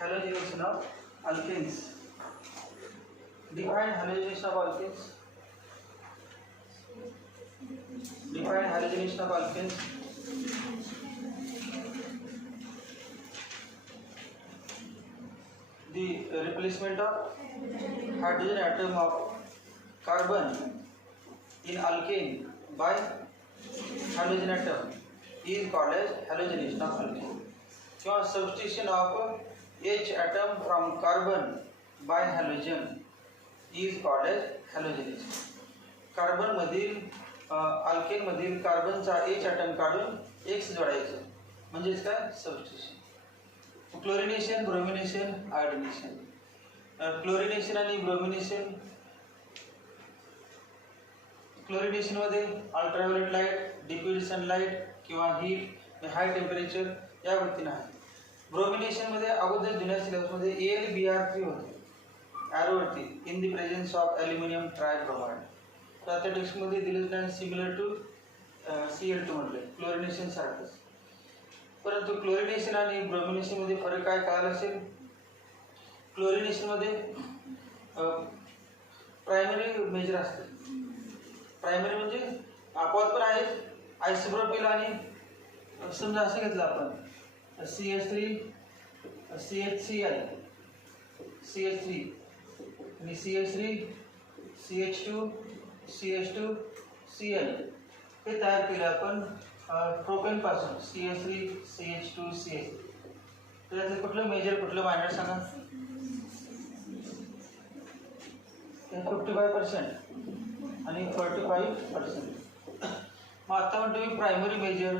halogenation of alkenes. Define halogenation of alkenes. Define halogenation of alkenes. The replacement of hydrogen atom of carbon in alkane by halogen atom is called as halogenation of alkane. किंवा substitution of H atom from carbon by halogen is called as halogenation. Carbon मधील alkane मधील कार्बनचा H atom काढून X जोडायचं म्हणजेच काय substitution. Chlorination, bromination, iodination. Chlorination आणि bromination. Chlorination मध्ये ultraviolet light, diffuse sunlight किंवा heat, high temperature या वरतीने आहे. ब्रोमिनेशन मध्ये अगोदर जुन्या सिलेबस मध्ये AlBr3 होते ॲरोवरती in the presence of aluminium tribromide. तर त्या टेक्स्ट मध्ये दिलेलं आहे सिमिलर टू Cl2 म्हटले क्लोरिनेशन सारखंच. परंतु क्लोरिनेशन आणि ब्रोमिनेशन मध्ये फरक काय कळाला असेल. क्लोरिनेशन मध्ये प्रायमरी मेजर असते. प्रायमरी म्हणजे अपवाद पण आहेत. आयसोप्रोपिल आणि समजा असं घेतलं आपण CH3 CHCl CH3 आणि CH3 CH2 CH2 Cl हे तयार केलं आपण प्रोपेन पासून CH3 CH2 CH. त्याच्यातलं कुठलं मेजर कुठलं मायनर सांगा. 55% आणि 45%. मग आता म्हणतो मी प्रायमरी मेजर,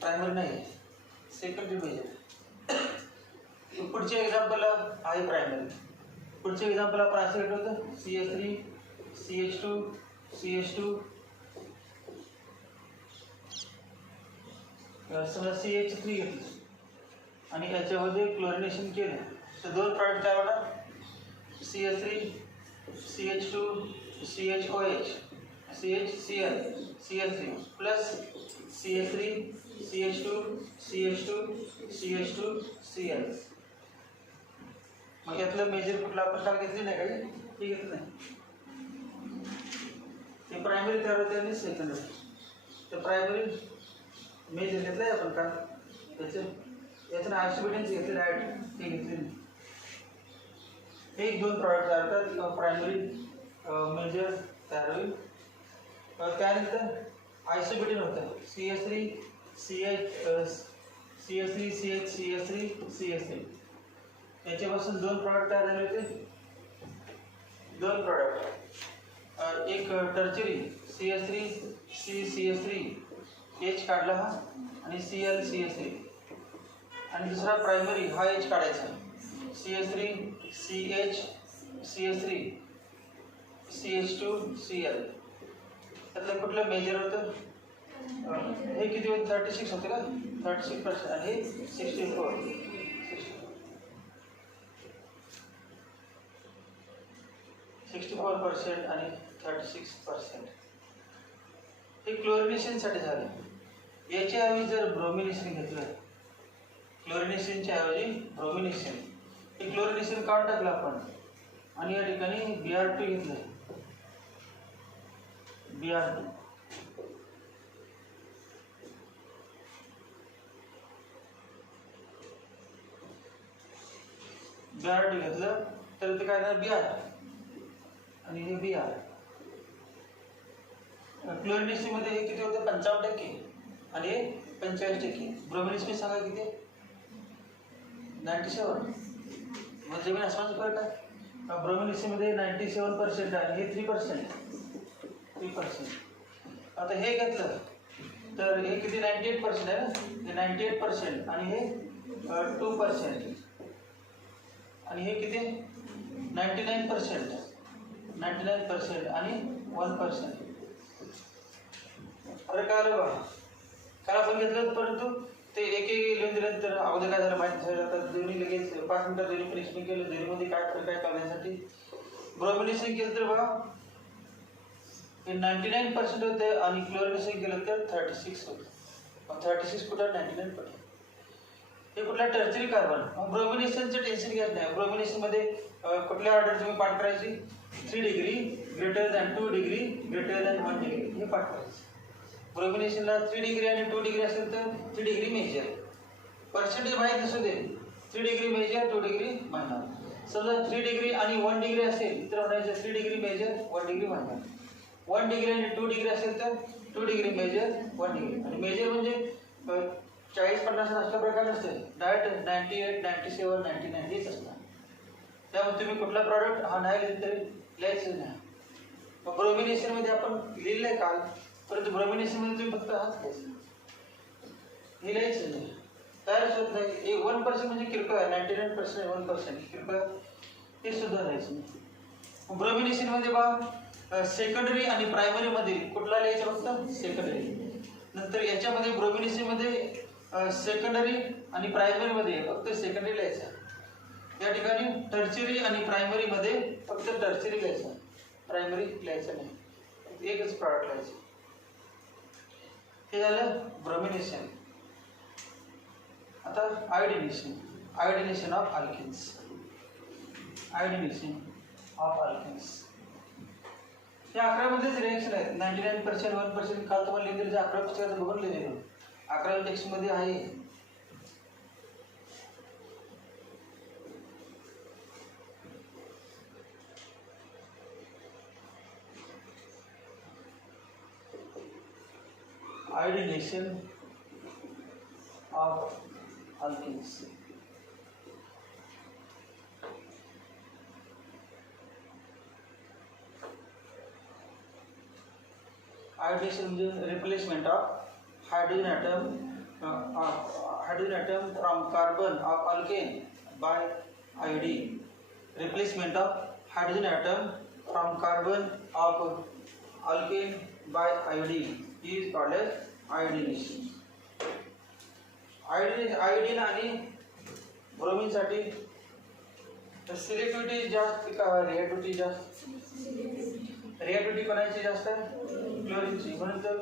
प्रायमरी नाही सेकंडरी मेजर. पुढचे एक्झाम्पल आहे प्रायमरी. पुढचे एक्झाम्पल आपण असं घेतलं होतं CH3 CH2 CH2 समजा CH3 घेतलं आणि याच्यामध्ये क्लोरिनेशन केलं तर दोन प्रॉडक्ट काय होणार. CH3 CH2 CHOH CHCl CH3 plus CH3 CH2 CH2 CH2 Cl. मग यातलं मेजर कुठलं आपण काल घेतली नाही काही. हे घेतलं नाही. हे प्रायमरी तयार होते आणि सेकंडरी. तर प्रायमरी मेजर घेतलं आहे आपण काल. याचं आयसोब्युटेन्स घेतले डायरेक्ट ते घेतले नाही. एक दोन प्रॉडक्ट तयार करतात किंवा प्रायमरी मेजर तयार होईल. त्यानंतर आयसोब्युटेन होतं CH3 CH3 याच्यापासून दोन प्रॉडक्ट तयार झाले होते. दोन प्रॉडक्ट एक टर्चरी CH3 CH3 H काढला हा आणि Cl CH3 आणि दुसरा प्रायमरी हा H काढायचा CH3 CH CH3 CH2 Cl. त्यातलं कुठलं मेजर होतं. हे किती होतं 36 होते का 36% आणि हे 64% आणि 36%. हे क्लोरिनेशनसाठी झालं. याच्या ऐवजी जर ब्रोमिनेशन घेतलं क्लोरिनेशनच्या ऐवजी ब्रोमिनेशन हे क्लोरिनेशन काढून टाकलं आपण आणि या ठिकाणी Br2 घेतलं. Br2 घेतलं तर ते काय ना Br आणि हे Br. क्लोरिनेशन मध्ये हे किती होते 55% आणि हे 45%. ब्रोमिनेशन सांगा किती 97. म्हणजे जमीन आसमानचा फरक आहे. ब्रोमिनेशन मध्ये 97% आणि हे 3%. आता हे घेतलं तर हे किती 98% आहे ना. हे 98% आणि हे 2% आणि हे किती 99% आणि 1%. अरे काय आलं बा काल आपण घेतलं परंतु ते एक लिहून दिल्यानंतर अगोदर काय झालं माहिती झालं. तर दोन्ही लगेच 5 मिनिटात दोन्ही पनिशमेंट केलं. दोन्हीमध्ये काय फरक आहे करण्यासाठी ब्रोमिनेशन केलं तर बघा हे 99% होते आणि क्लोरिनेशन केलं तर 36 होतं. 36 कुठं 99%. हे हे कुठला टर्चरी कार्बन. ब्रोमिनेशनचं टेन्शन घेत नाही. ब्रोमिनेशनमध्ये कुठल्या ऑर्डर तुम्ही पाठ करायची 3 degree greater than 2 degree greater than 1 degree हे पाठ करायचं. ब्रोमिनेशनला 3 डिग्री आणि 2 डिग्री असेल तर 3 डिग्री मेजर. पर्सेंटेज माहीत नसू दे 3 डिग्री मेजर 2 डिग्री मायनर. समजा 3 डिग्री आणि 1 डिग्री असेल तर म्हणायचं 3 degree major 1 degree minor. 1 degree आणि 2 डिग्री असेल तर 2 डिग्री मेजर 1 डिग्री. आणि मेजर म्हणजे 40-50 अशा प्रकार नसते. डायरेक्ट 98, 97, 99 हेच असतात. त्यामुळे तुम्ही कुठला प्रॉडक्ट हा नाही लिहिलं तरी लिहायचं नाही. मग ब्रोमिनेशनमध्ये आपण लिहिलं आहे काल, परंतु ब्रोमिनेशनमध्ये तुम्ही फक्त हाच लिहायचं, हे लिहायचं नाही. तयारच होत नाही. 1% म्हणजे किरकोळ आहे. 99% 1% किरकोळ हे सुद्धा लिहायचं नाही. ब्रोमिनेशनमध्ये बघा सेकंडरी आणि प्रायमरी मध्ये कुठला लिहायचं फक्त सेकंडरी. नंतर याच्यामध्ये ब्रोमिनेशनमध्ये सेकंडरी आणि प्रायमरी मध्ये फक्त सेकंडरी लिहायचं. या ठिकाणी टर्चरी आणि प्रायमरी मध्ये फक्त टर्चरी लिहायचं, प्रायमरी लिहायचं नाही. एकच प्रॉडक्ट लिहायचं. हे झालं ब्रोमिनेशन. आता iodination. Iodination of alkenes. Iodination of alkanes हे 11मध्येच रिएक्शन आहेत. 99% 1% काल तुम्हाला लिहिलेलं जे 11 पुस्तकाचं बघून लिहिलेलं 11व्या टेक्स्टमध्ये आहे. Iodination of alkenes. आयोडिनेशन म्हणजे replacement of hydrogen atom from carbon of alkane by iodine. Replacement of hydrogen atom from carbon of alkane by iodine is called as iodination. Iodine आणि ब्रोमिनसाठी सिलेक्टिव्हिटी जास्त का रिएक्टिव्हिटी जास्त? रिएक्टिव्हिटी कोणाची जास्त आहे? क्लोरीनची. म्हणून तर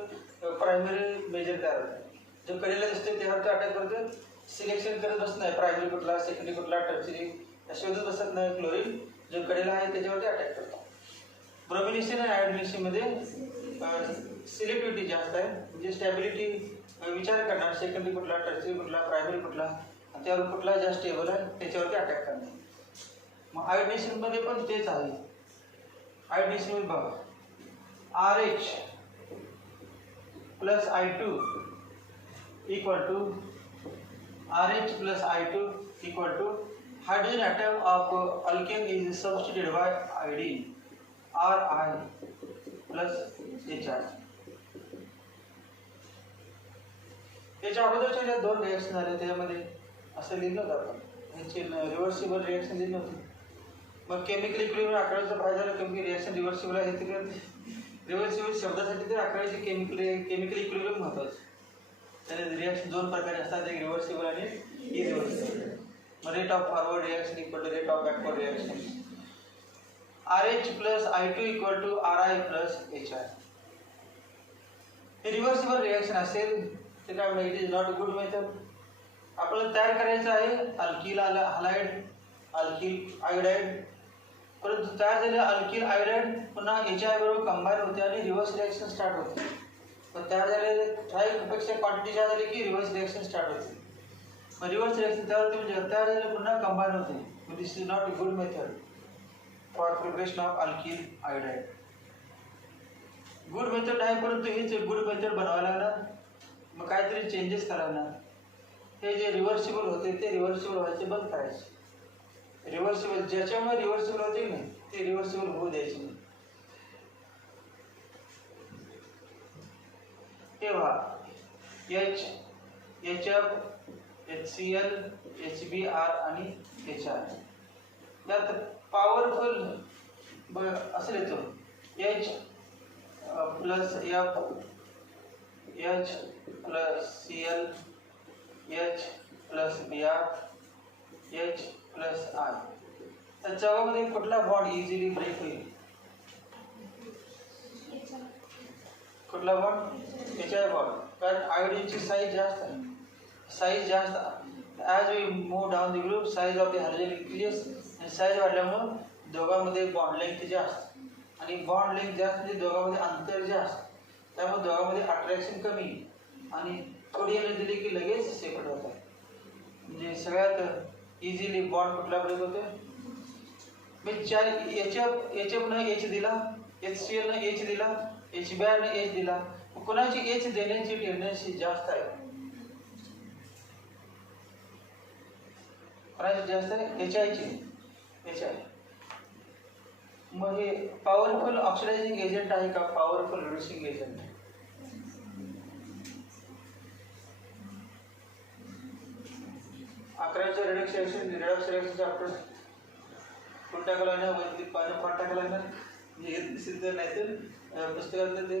प्रायमरी मेजर तयार होतं. जो कडेला दिसते त्यावरती अटॅक करतं. सिलेक्शन करत बसत नाही प्रायमरी कुठला सेकंडरी कुठला टर्चरी शोधत बसत नाही. क्लोरीन जो कडेला आहे त्याच्यावरती अटॅक करतो. ब्रोमिनेशन आणि आयोडिनेशनमध्ये सिलेक्टिव्हिटी जास्त आहे. म्हणजे स्टॅबिलिटी विचार करणार सेकंडरी कुठला टर्चरी कुठला प्रायमरी कुठला त्यावर कुठला जास्त स्टेबल आहे त्याच्यावरती अटॅक करणार. मग आयोडिनेशनमध्ये पण तेच आहे. आयोडिनेशनमध्ये बघा RH plus I2 equal to RH plus I2 equal to hydrogen atom of alkane is substituted by iodine Ri plus HR. याच्या अगोदरच्या ज्या 2 रिएक्शन झाले त्यामध्ये असं लिहिलं होतं ह्याची रिव्हर्सिबल रिएक्शन दिली नव्हती. मग केमिकल इक्विलिब्रियम 11चा फायदा झाला केमिकल रिएक्शन रिव्हर्सिबल आहे. ते रिव्हर्सिबल शब्दासाठी तर 11ची केमिकल इक्विलिब्रियम महत्त्वाचं. त्याने रिएक्शन 2 प्रकारे असतात, एक रिव्हर्सिबल आणि इरिव्हर्सिबल. मग rate of forward reaction equal to rate of backward reaction. RH plus I2 equal to Ri plus HR. हे रिव्हर्सिबल रिएक्शन असेल ते काय म्हणा it is not a good method. आपल्याला तयार करायचं आहे अल्किल हलाइड अल्किल आयोडाइड. परंतु तयार झालेलं अल्किल आयोडाइड पुन्हा HI बरोबर कंबाईन होते आणि रिव्हर्स रिएक्शन स्टार्ट होते. पण तयार झालेले ठराविकपेक्षा क्वांटिटी जास्त झाली की रिव्हर्स रिएक्शन स्टार्ट होते. मग रिव्हर्स रिएक्शन त्यावरती म्हणजे तयार झालेले पुन्हा कंबाईन होते. This is not a good method for preparation of alkyl iodide. Good method आहे परंतु हीच गुड मेथड बनवायला लागणार. मग काहीतरी चेंजेस करावे लागणार. हे जे रिव्हर्सिबल होते ते रिव्हर्सिबल व्हायचे बंद करायचे. रिव्हर्सिबल ज्याच्यामुळे रिव्हर्सिबल होते नाही ते रिव्हर्सिबल होऊ द्यायचे नाही. तेव्हा H, HF, HCl, HBr आणि HR यात पॉवरफुल असं येतो H plus F, H plus Cl, H plus Br, H plus I. त्या जगामध्ये कुठला बॉन्ड इझिली ब्रेक होईल? कुठला बॉन्ड? HI bond. कारण आयोडीनची साईज जास्त आहे. साईज जास्त as we move down the group size of the hydrogen increases, आणि साईज वाढल्यामुळं दोघांमध्ये बॉन्ड लेंथ जास्त, आणि बॉन्ड लेंथ जास्त म्हणजे दोघांमध्ये अंतर जास्त, त्यामुळे दोघांमध्ये अट्रॅक्शन कमी आणि थोडी एनर्जी दिली की लगेच सेपरेट होतात. म्हणजे सगळ्यात इझिली बॉन्ड कुठला ब्रेक होतो. एच न एच दिला, HCl न एच दिला, HBr न एच दिला, कोणाची एच देण्याची टेंडन्सी जास्त आहे, कोणाची जास्त आहे HI ची. HI मग हे पॉवरफुल ऑक्सिडायझिंग एजंट आहे का पॉवरफुल रिड्युसिंग एजंट. अकरावीच्या रिडक्स रिएक्शन चॅप्टर कोण टाकायला लागणार, वैदिक पानं पाठ टाकायला लागणार, म्हणजे हे सिद्ध नाही तर पुस्तकातलं ते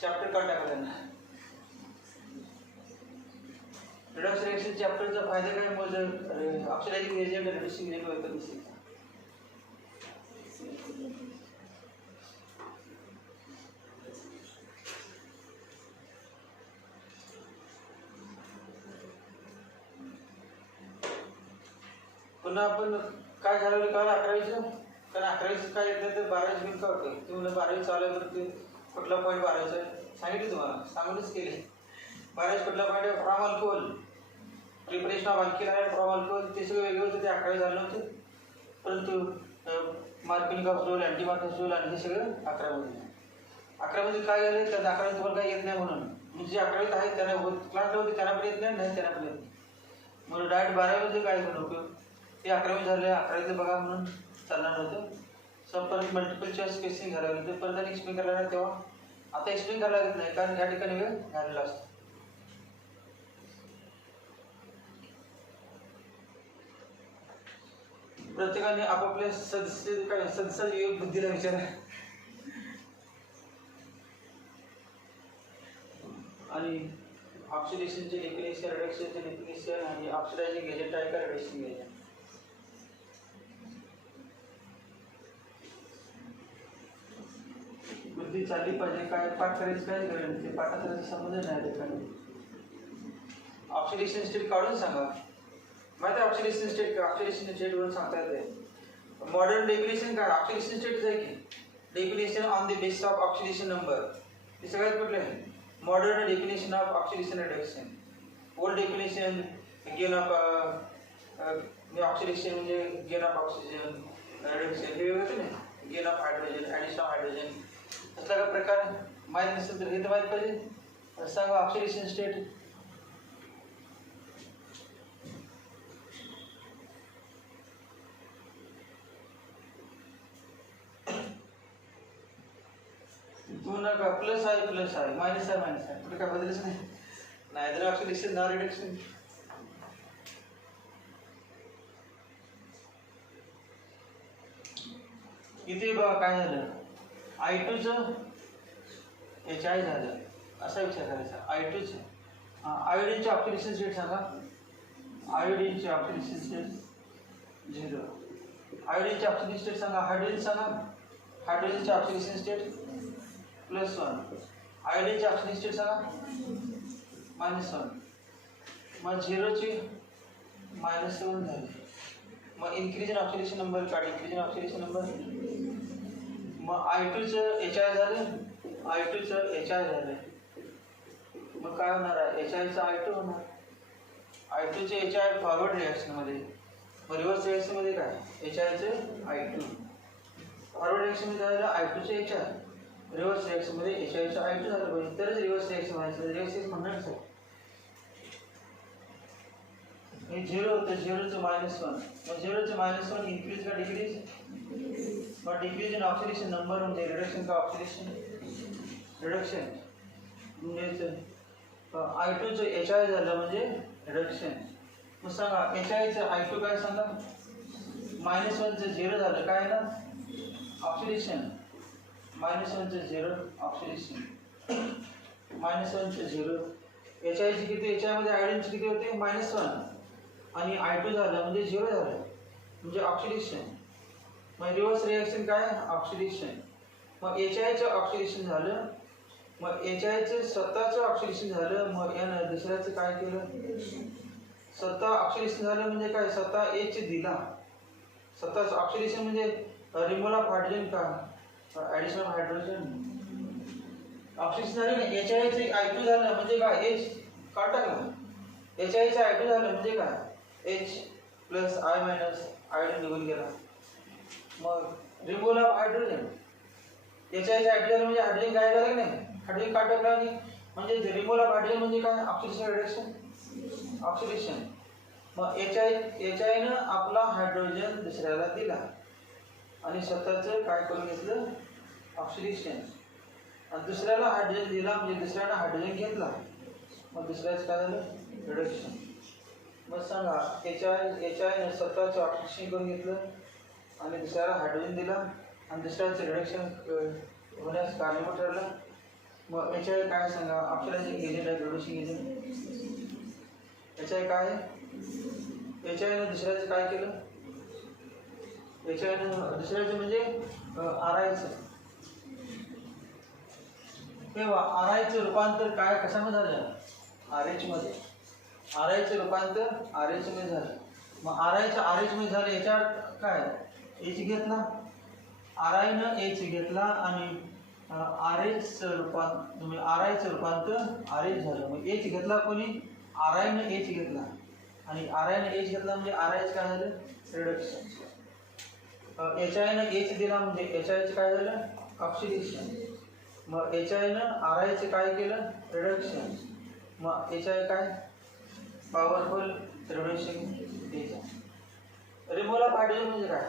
चॅप्टर का टाकायला लागणार. रिडक्स रिएक्शन चॅप्टरचा फायदा काय, मग ऑक्सिडायझिंग एजंट रिड्युसिंग एजंट वगैरे दिसेल. पुन्हा आपण काय ठरवलं का 11वीचं, कारण 11वीचं काय येतं तर 12वीचं बिल का होतं. तुम्ही 12वी चालू आहे तर ते कुठला पॉईंट 12वीचा आहे सांगितलं तुम्हाला, सांगूनच केले. 12वीचं कुठला पॉईंट आहे, from alcohol, preparation of alkyl आणि फ्रॉम अल्कोहोल, ते सगळं वेगळं होतं, ते 11वी झालं नव्हतं. परंतु marking of rule, anti marking rule आणि हे सगळं 11वीमध्ये. 11वीमध्ये काय झालं तर 11वी तुम्हाला काय येत नाही म्हणून, म्हणजे 11वीत आहे त्यांना क्लासला होते त्यांना पण येत नाही, नाही त्यांना पण येत नाही, म्हणून डायरेक्ट 12वीमध्ये काय म्हणून ते 11वी झाले. 11वीचं बघा म्हणून चालणार नव्हतं. परत मल्टिपल चॉईस क्वेश्चन घ्यायला लागले, ते परत आणि एक्सप्लेन करायला लागलं. तेव्हा आता एक्सप्लेन करायला लागत नाही, कारण ह्या ठिकाणी वेळ झालेला असतो. प्रत्येकाने आपापल्या सदस्य विवेक बुद्धीला विचारा आणि ऑक्सिडेशनचे डेफिनेशन, रिडक्शनचे डेफिनेशन आणि ऑक्सिडायझिंग एजंट आहे का रिड्युसिंग एजंट. बुद्धी चालली पाहिजे, काय पाठ करायचं काय करेल ते पाठाचा संबंध नाही ठिकाणी. ऑक्सिडेशन स्टेट काढून सांगा, माहिती आहे ऑक्सिडेशन स्टेट, ऑक्सिडेशन स्टेटवरून सांगता येते. मॉडर्न डेफिनेशन काय ऑक्सिडेशन स्टेट आहे की definition on the basis of oxidation number, हे सगळ्यात कुठले आहे. Modern definition of oxidation reduction, old definition gain of oxidation म्हणजे गेन ऑफ ऑक्सिजन, रिडक्शन हे वेगळं होतं ना, gain of hydrogen, addition of hydrogen, असला का प्रकार माहीत नसेल तर हे तर माहीत पाहिजे. सांगा ऑक्सिडेशन स्टेट. नका प्लस आहे प्लस आहे, मायनस आहे मायनस आहे, कुठे काय बदलच नाही. नायदर ऑक्सिडेशन ना रिडक्शन. इथे बघा काय झालं, I2चं HI झालं, असा विचार करायचा. I2चं आयोडीनचे ऑक्सिडेशन स्टेट सांगा. आयोडीनचे ऑक्सिडेशन स्टेट 0. आयोडीनचे ऑक्सिडेशन स्टेट सांगा. हायड्रोजन सांगा. हायड्रोजनचे ऑक्सिडेशन स्टेट +1. आयोडीनचे ऑक्सिडेशन स्टेट सांगा -1. मग 0ची -1 झाली. मग इन्क्रीजन ऑक्सिडेशन नंबर काढ. इन्क्रीजन ऑक्सिडेशन नंबर. मग I2चं HI झालं. I2चं HI झालं. मग काय होणार आहे, HIचं I2 होणार. I2चे HI फॉरवर्ड रिॲक्शनमध्ये. मग रिव्हर्स रिॲक्शनमध्ये काय, HIचं I2. फॉरवर्ड रिॲक्शनमध्ये झालं I2चे HI. रिव्हर्स रिॲक्शनमध्ये HIचं I2 झालं पाहिजे, तरच रिव्हर्स रिॲक्शन व्हायचं. रिव्हर्स रिॲक्शन म्हणणारच आहे. हे 0 होतं, 0चं -1. मग 0चं -1 इन्क्रीज का डिक्रीज. मग डिक्रीज इन ऑक्सिडेशन नंबर म्हणजे रिडक्शन का ऑक्सिडेशन. रिडक्शन म्हणजे I2चं HI झालं म्हणजे रिडक्शन. मग सांगा HIचं I2 काय सांगा. -1चं 0 झालं काय ना ऑक्सिडेशन. -1चं 0 ऑक्सिडेशन. -1चं 0. HIची किती, HIमध्ये आयोडीनची किती होते -1 आणि I2 झालं म्हणजे 0 झालं म्हणजे ऑक्सिडेशन. मग रिव्हर्स रिॲक्शन काय ऑक्सिडेशन. मग HIचं ऑक्सिडेशन झालं. मग HIचं स्वतःचं ऑक्सिडेशन झालं. मग यानं दुसऱ्याचं काय केलं, स्वतः ऑक्सिडेशन झालं म्हणजे काय, स्वतः एच दिला, स्वतः ऑक्सिडेशन म्हणजे रिमूव्हल ऑफ हायड्रोजन का ऍडिशन ऑफ हायड्रोजन. ऑक्सिडेशन झालं ना, HIचे I2 झालं म्हणजे काय, एच काढ टाकला. HIचे I2 झालं म्हणजे काय, H प्लस I मायनस आयडन निघून गेला. मग रिमूव्हल ऑफ हायड्रोजन, HIचे I2 झालं म्हणजे हायड्रोजन काय झालं की नाही, हायड्रोजन काढ टाकला. आणि म्हणजे रिमूव्हल ऑफ हायड्रोजन म्हणजे काय, ऑक्सिडेशन रिडक्शन, ऑक्सिडेशन. मग HI न आपला हायड्रोजन दुसऱ्याला दिला आणि स्वतःचं काय करून घेतलं, ऑक्सिडेशन. आणि दुसऱ्याला हायड्रोजन दिला म्हणजे दुसऱ्यानं हायड्रोजन घेतला, मग दुसऱ्याचं काय झालं, रिडक्शन. मग सांगा, HI न स्वतःचं ऑक्सिडेशन करून घेतलं आणि दुसऱ्याला हायड्रोजन दिला आणि दुसऱ्याचं रिडक्शन होण्यास कारणीभूत ठरलं. मग HI काय सांगा, ऑक्सिडायझिंग एजंट आहे, रिड्युसिंग एजंट. HI काय आहे, HI ने दुसऱ्याचं काय केलं, HI ने दुसऱ्याचं म्हणजे RIचं. तेव्हा RIचं रूपांतर काय कशामध्ये झालं, RH मध्ये. RIचं रूपांतर RH मध्ये झालं. मग RIचं RH मध्ये झालं, याच्यावर काय H घेतला, RI न H घेतला आणि RIचं रूपांतर RH झालं. मग H घेतला कोणी, RI न H घेतला आणि RI न H घेतला म्हणजे RIचं काय झालं, रिडक्शन. HI न H दिला म्हणजे HIचं काय झालं, ऑक्सिडेशन. मग HI न RIचं काय केलं, रिडक्शन. मग HI काय, powerful reducing agent. Removal of hydrogen म्हणजे काय,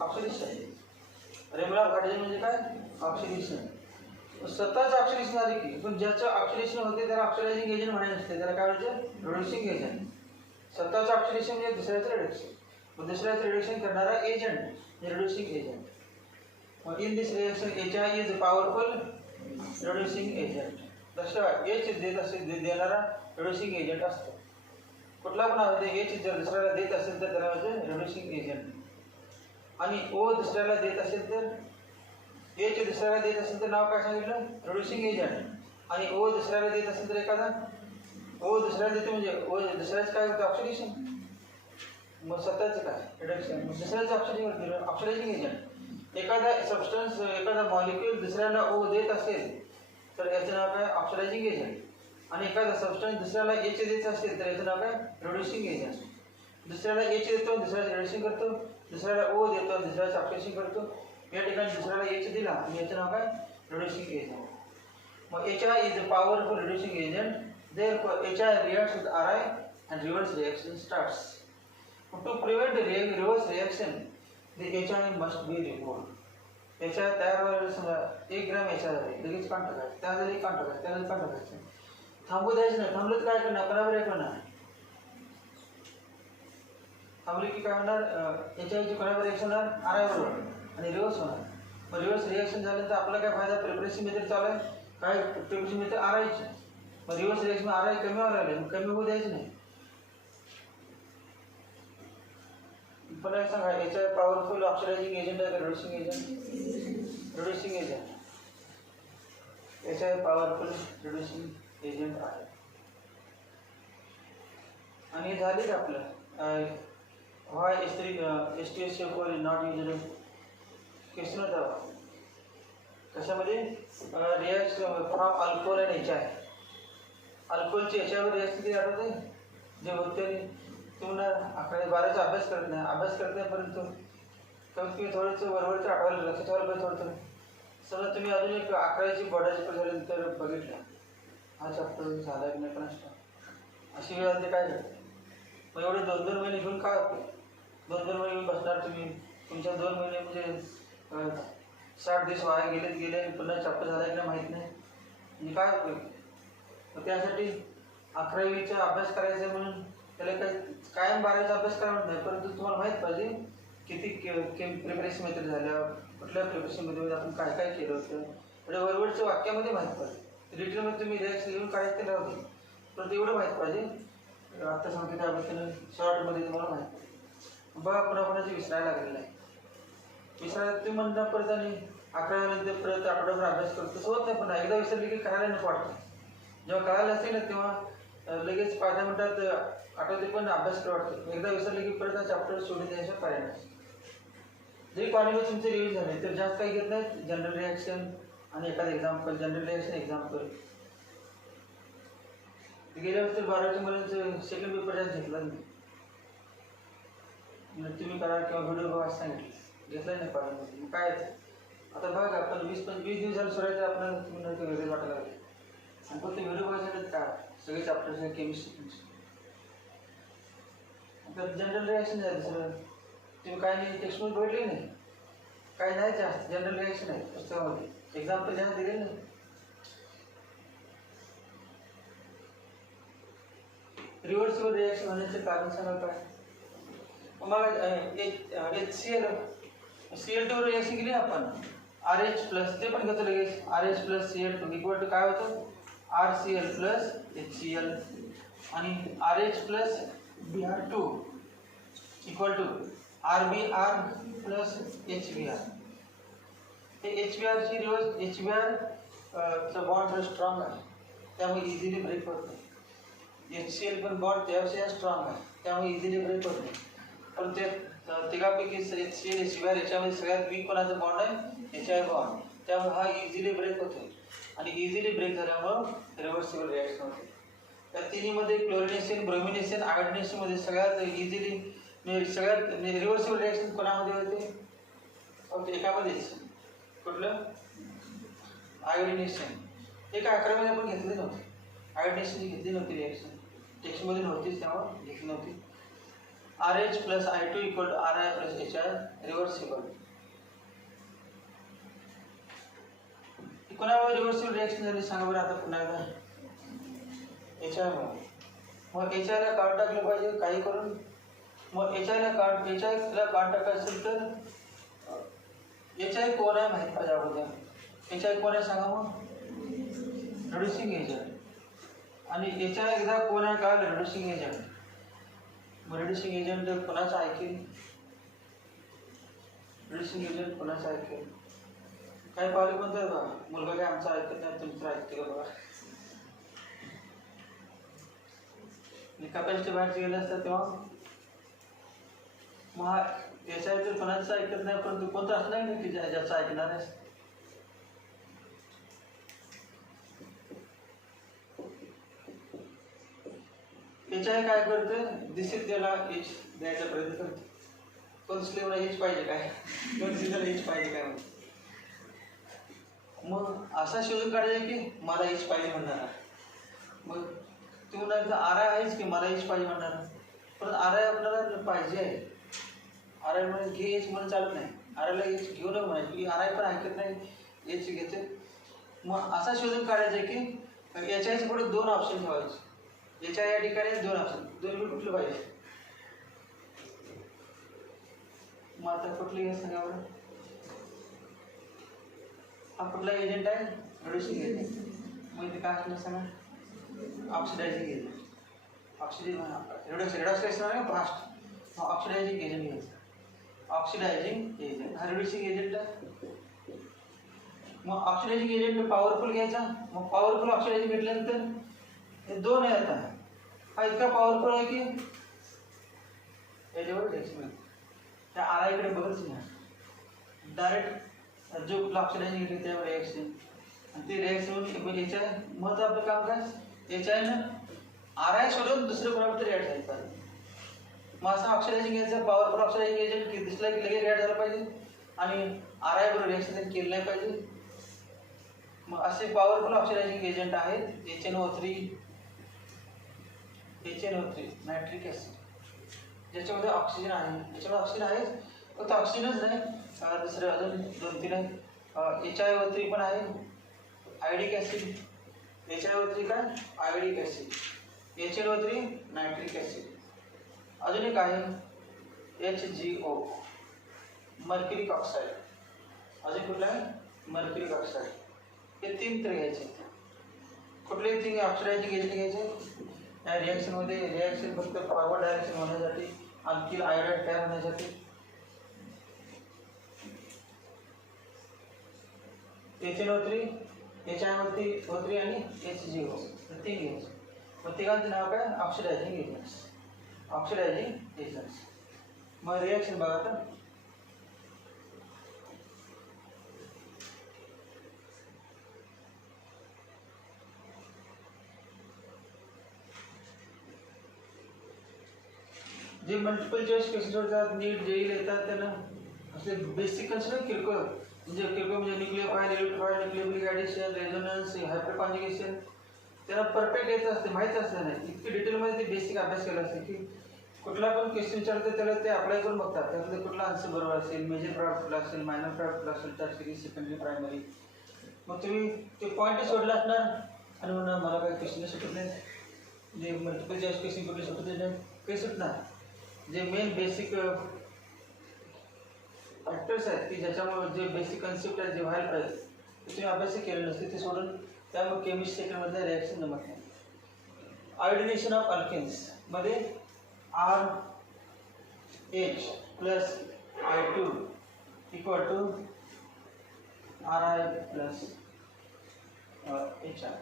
ऑक्सिडेशन. रिमूव्हल ऑफ हायड्रोजन म्हणजे काय, ऑक्सिडेशन. स्वतःच ऑक्सिडेशन झाले की, पण ज्याचं ऑक्सिडेशन होते त्याला ऑक्सिडायझिंग एजंट म्हणायचं नसते, त्याला काय म्हणायचं, रिड्युसिंग एजंट. स्वतःचं ऑक्सिडेशन म्हणजे दुसऱ्याचं रिडक्शन, मग दुसऱ्याचं रिडक्शन करणारा एजंट रिड्युसिंग एजंट. मग in this reaction HI is powerful reducing agent. लक्षात, H देत असेल देणारा रिड्युसिंग एजंट असतो. कुठला पण आहे, H जर दुसऱ्याला देत असेल तर त्याला म्हणजे रिड्युसिंग एजंट. आणि O दुसऱ्याला देत असेल तर, H दुसऱ्याला देत असेल तर नाव काय सांगितलं, रिड्युसिंग एजंट. आणि O दुसऱ्याला देत असेल तर एखादा, O दुसऱ्याला देतो म्हणजे O दुसऱ्याचं काय होतं, ऑक्सिडेशन. मग स्वतःचं काय, रिडक्शन. मग दुसऱ्याचं ऑक्सिडेशन, ऑक्सिडायझिंग एजंट. एखादा सबस्टन्स, एखादा मॉलिक्यूल दुसऱ्याला O देत असेल तर याचं नाव काय, ऑक्सिडायझिंग एजंट. आणि एखादा सबस्टन्स दुसऱ्याला H देत असेल तर याचं नाव काय, रिड्युसिंग एजंट. दुसऱ्याला H देतो, दुसऱ्याचं रिडक्शन करतो, दुसऱ्याला O देतो, दुसऱ्याचं ऑक्सिडेशन करतो. या ठिकाणी दुसऱ्याला H दिला आणि याचं नाव काय, रिड्युसिंग एजंट. मग HI is a powerful reducing agent. Therefore, HI reacts with RI and reverse reaction starts. To prevent the reverse reaction, the HI must be removed. HI तयार व्हायला समजा 1 ग्रॅम HI झाले, लगेच काढून टाकायचं, त्याला काढून टाकायचं, त्याला काढून टाकायचं. थांबू द्यायचं नाही, थांबलं तर काय करणार, बरोबर आहे करणार. थांबले की काय होणार, HIची कोणावर रिएक्शन होणार, RI बरोबर आणि रिव्हर्स होणार. मग रिव्हर्स रिएक्शन झालं तर आपला काय फायदा, प्रिपरेशन मेथड चालू आहे, काय प्रिपरेशन मेथड RIची. मग रिव्हर्स रिएक्शन RI कमी व्हायला लागले, मग कमी होऊ द्यायचं नाही. पण एक सांगा, HI पॉवरफुल ऑक्सिडायझिंग एजंट आहे का reducing agent, reducing agent. HI powerful reducing agent आहे. आणि झाले का आपलं, व्हाय H3SO4 is not used. Question होता कशामध्ये, reaction from alcohol and HI. अल्कोहोलची HI वर रिॲक्शन किती आठवते, जे होते तुम्हाला 11-12चा अभ्यास करत नाही परंतु कमीत कमी थोडंसं वरवरचं आठवायला लक्षात ठेवायला पाहिजे थोडं. समजा तुम्ही अजून एक 11ची बोर्ड झाल्यानंतर बघितलं, हा चॅप्टर झाला की नाही पण अशी वेळ आली काय करते. मग एवढे 2-2 महिने घेऊन काय होते, 2-2 महिने घेऊन बसणार तुम्ही, तुमच्या 2 महिने म्हणजे 60 दिवस वाया गेले आणि पुन्हा चॅप्टर झाला की नाही माहीत नाही, म्हणजे काय उपयोग. मग त्यासाठी 11वीचा अभ्यास करायचा म्हणून त्याला काही कायम 12वीचा अभ्यास करायला नाही, परंतु तुम्हाला माहीत पाहिजे किती प्रिपरेशन मेथड झाल्या, कुठल्या प्रिपरेशन मध्ये आपण काय काय केलं होतं, म्हणजे वरवरच्या वाक्यामध्ये माहीत पाहिजे. रिटर्नमध्ये तुम्ही रिॲक्शन लिहून काढायचं ते राहू दे, परंतु एवढं माहीत पाहिजे. आता सांगते त्या पद्धतीनं शॉर्टमध्ये तुम्हाला माहीत पाहिजे. बघा पुन्हा विसरायला लागलेलं आहे, विसरायला तुम्ही म्हणता परत आणि 11वीनंतर परत आठवड्याभर अभ्यास करतो, तसं होत नाही. पण एकदा विसरली की करायला नको वाटतं. जेव्हा करायला असेल ना तेव्हा लगेच 5-10 मिनिटात आठवते पण अभ्यास करावा वाटतो. एकदा विसरले की परत हा चॅप्टर सोडून द्यायचा पर्याय नाही. जरी कॉलेजमध्ये तुमचे रिव्हिज झाले तर जास्त काही घेत नाही. जनरल रिॲक्शन आणि एखादं एक्झाम्पल, जनरल रिॲक्शन एक्झाम्पल. गेल्या वर्षी 12वीच्या मुलांचं सेकंड पेपर जास्त घेतला नाही. तुम्ही करा किंवा व्हिडिओ बघा सांगितलं, घेतलं नाही कॉलेजमध्ये. मग काय आता बघा आपण 20-25 दिवस झालं सोडायचं, आपल्याला तुम्ही वेगळं वाटायला लागले. आणि फक्त व्हिडिओ बघायसाठी काय सगळे चॅप्टर्स केमिस्ट्री. तर जनरल रिॲक्शन झालं सगळं. तुम्ही काय नाही टेक्स्टबुक भेटले नाही, काय नाही जास्त जनरल रिॲक्शन आहे पुस्तकामध्ये. एक्झाम्पल जास्त दिले नाही. रिव्हर्सिबल रिॲक्शन होण्याचे कारण सांगा काय. मला CL2 रिॲक्शन केली आपण, RH प्लस ते पण घेतो लगेच. RH plus CL2 equal to काय होतं, RCl प्लस HCl. आणि RH plus Br2 equal to RBr plus HBr. हे HBr ची रिव्हर्स, HBr चा बॉन्ड थोडं स्ट्रॉंग आहे त्यामुळे इझिली ब्रेक होत नाही. HCl पण बॉन्ड त्यापेक्षा स्ट्रॉंग आहे त्यामुळे इझिली ब्रेक होत नाही. पण ते तिघापैकी HCl HBr याच्यामध्ये सगळ्यात वीक कोणाचा बॉन्ड आहे, HI बॉन्ड. त्यामुळे हा इझिली ब्रेक होतो आणि इझिली ब्रेक झाल्यामुळं रिव्हर्सिबल रिॲक्शन होते. त्या तिन्हीमध्ये क्लोरिनेशन, ब्रोमिनेशन, आयोडिनेशन मध्ये सगळ्यात इझिली सगळ्यात रिव्हर्सिबल रिॲक्शन कोणामध्ये होते, फक्त एकामध्येच. कुठलं, आयोडिनेशन. हे काय 11मध्ये आपण घेतले नव्हते, आयोडिनेशनची घेतली नव्हती रिॲक्शन, टेक्स्टमध्ये नव्हतीच तेव्हा घेतली नव्हती. RH plus I2 equal to RI plus HI reversible. कोणामुळे रिव्हर्सिबल रिॲक्शन झाली सांगा बरं आता पुन्हा एकदा. HI मुळे. मग HI ला काढून टाकलं पाहिजे काही करून. मग HI ला काढून टाकायचं असेल तर HI कोण आहे माहीत पाहिजे अगोदर. HI कोण आहे सांगा मग, रिड्युसिंग एजंट. आणि HI एकदा कोण आहे काय, रिड्युसिंग एजंट. मग रिड्युसिंग एजंट कोणाचं ऐकेल, रिड्युसिंग एजंट कोणाचं ऐकेल. काय पाहिलं म्हणतात बघा, मुलगा काय आमचं ऐकत नाही तुमचं ऐकते का बघा. कॅपॅसिटी बाहेरचे गेले असतात तेव्हा मग HI तर कोणाचं ऐकत नाही, परंतु कोणतं असं नाही की ज्याचं ऐकणार आहे. HI काय करतं, दिसेल त्याला H द्यायचा प्रयत्न करतो. कोण दिसले मला H पाहिजे काय, कोण दिसले त्याला H पाहिजे काय म्हणतो. मग असा शोधून काढायचा की मला H पाहिजे म्हणणार. मग तू म्हणाल तर RI आहेच की मला H पाहिजे म्हणणार, पण RI आपल्याला पाहिजे आहे. RI म्हणजे घे H म्हणून चालत नाही, RI ला H घेऊ नये म्हणायचं की RI पण ऐकत नाही H घेते. मग असा शोधून काढायचं की HI पुढे 2 ऑप्शन ठेवायचे. HI या ठिकाणी 2 ऑप्शन, 2 कुठलं पाहिजे. मग आता कुठली हे सांगा बरं. हा कुठला एजंट आहे, रिड्युसिंग एजंट. मग ते काय असणार सांगा, ऑक्सिडायझिंग एजंट. रिडॉक्स रिॲक्शन आहे फास्ट, ऑक्सिडायझिंग एजंट घ्यायचं. ऑक्सिडायझिंग एजंट हा रिड्युसिंग एजंट आहे. मग ऑक्सिडायझिंग एजंट पॉवरफुल घ्यायचा. मग पॉवरफुल ऑक्सिडायझिंग घेतल्यानंतर हे 2 आहे. आता हा इतका पॉवरफुल आहे की याच्यावर रिॲक्शन त्या RI कडे बघच नाही, डायरेक्ट जो ऑक्सिडायझिंग घेतली त्यावर रिॲक्शन. आणि ते रिॲक्शन HI मग आपलं काम काय, HI ना RI सोडून दुसरं कोणावर रिॲक्ट झालं पाहिजे. मग असं ऑक्सिडायझिंग घ्यायचं, पॉवरफुल ऑक्सिडायझिंग एजंट दिसला की लगेच रिॲक्ट झालं पाहिजे आणि RI बरोबर रिॲक्शन केलं नाही पाहिजे. मग असे पॉवरफुल ऑक्सिडायझिंग एजंट आहेत HNO3 नायट्रिक ॲसिड, ज्याच्यामध्ये ऑक्सिजन आहे. याच्यामध्ये ऑक्सिजन आहे, फक्त ऑक्सिजनच नाही, दुसरं अजून 2-3 आहेत. HIO3 पण आहे, आयोडिक ॲसिड. HIO3 काय, iodic acid. HNO3 nitric acid. अजून एक आहे HGO मर्क्युरिक ऑक्साईड. अजून कुठलं आहे, मर्क्युरिक ऑक्साईड. हे 3 तर घ्यायचे. कुठलेही 3 ऑक्सिडायझिंग एजंट घ्यायचे. या रिॲक्शनमध्ये रिॲक्शन फक्त फॉरवर्ड डायरेक्शन होण्यासाठी, आणखी आयोडाईड तयार होण्यासाठी. HNO3, HIO3 आणि HGO 3 घ्यायचे. मग तिघांचं नाव काय, ऑक्सिडायझिंग एजंट्स. Oxidising agents. मग रिॲक्शन बघा आता. जे मल्टिपल चॉईस क्वेश्चन होतात, नीट जेईल येतात, त्यांना असे बेसिक कन्सेप्ट किरकोळ म्हणजे nucleophile, electrophile, nucleophilic addition, resonance, hyper conjugation त्यांना परफेक्ट येत असते, माहीत असतं नाही. इतके डिटेलमध्ये ते बेसिक अभ्यास केला असते की कुठला पण क्वेश्चन विचारते त्याला ते अप्लाय करून बघतात. त्यातलं कुठला आन्सर बरोबर असेल, मेजर प्रॉडक्ट कुठला असेल, मायनर प्रॉडक्ट कुठला असेल, टर्शरी, सेकंडरी, प्रायमरी. मग तुम्ही ते पॉईंट सोडला असणार आणि म्हणून मला काही क्वेश्चन सुटत नाही. जे मल्टिपल चॉईस क्वेश्चन कुठले सुटत नाही काही सुटणार. जे मेन बेसिक फॅक्टर्स आहेत की ज्याच्यामुळे जे बेसिक कन्सेप्ट आहेत जे व्हायला पाहिजे ते तुम्ही अभ्यास केले नसते ते सोडून त्यामुळे केमिस्ट्री सेक्टरमधलं रिॲक्शन जमत नाही. आयोडिनेशन ऑफ अल्केन्स मध्ये RH plus I2 equal to RI plus HR.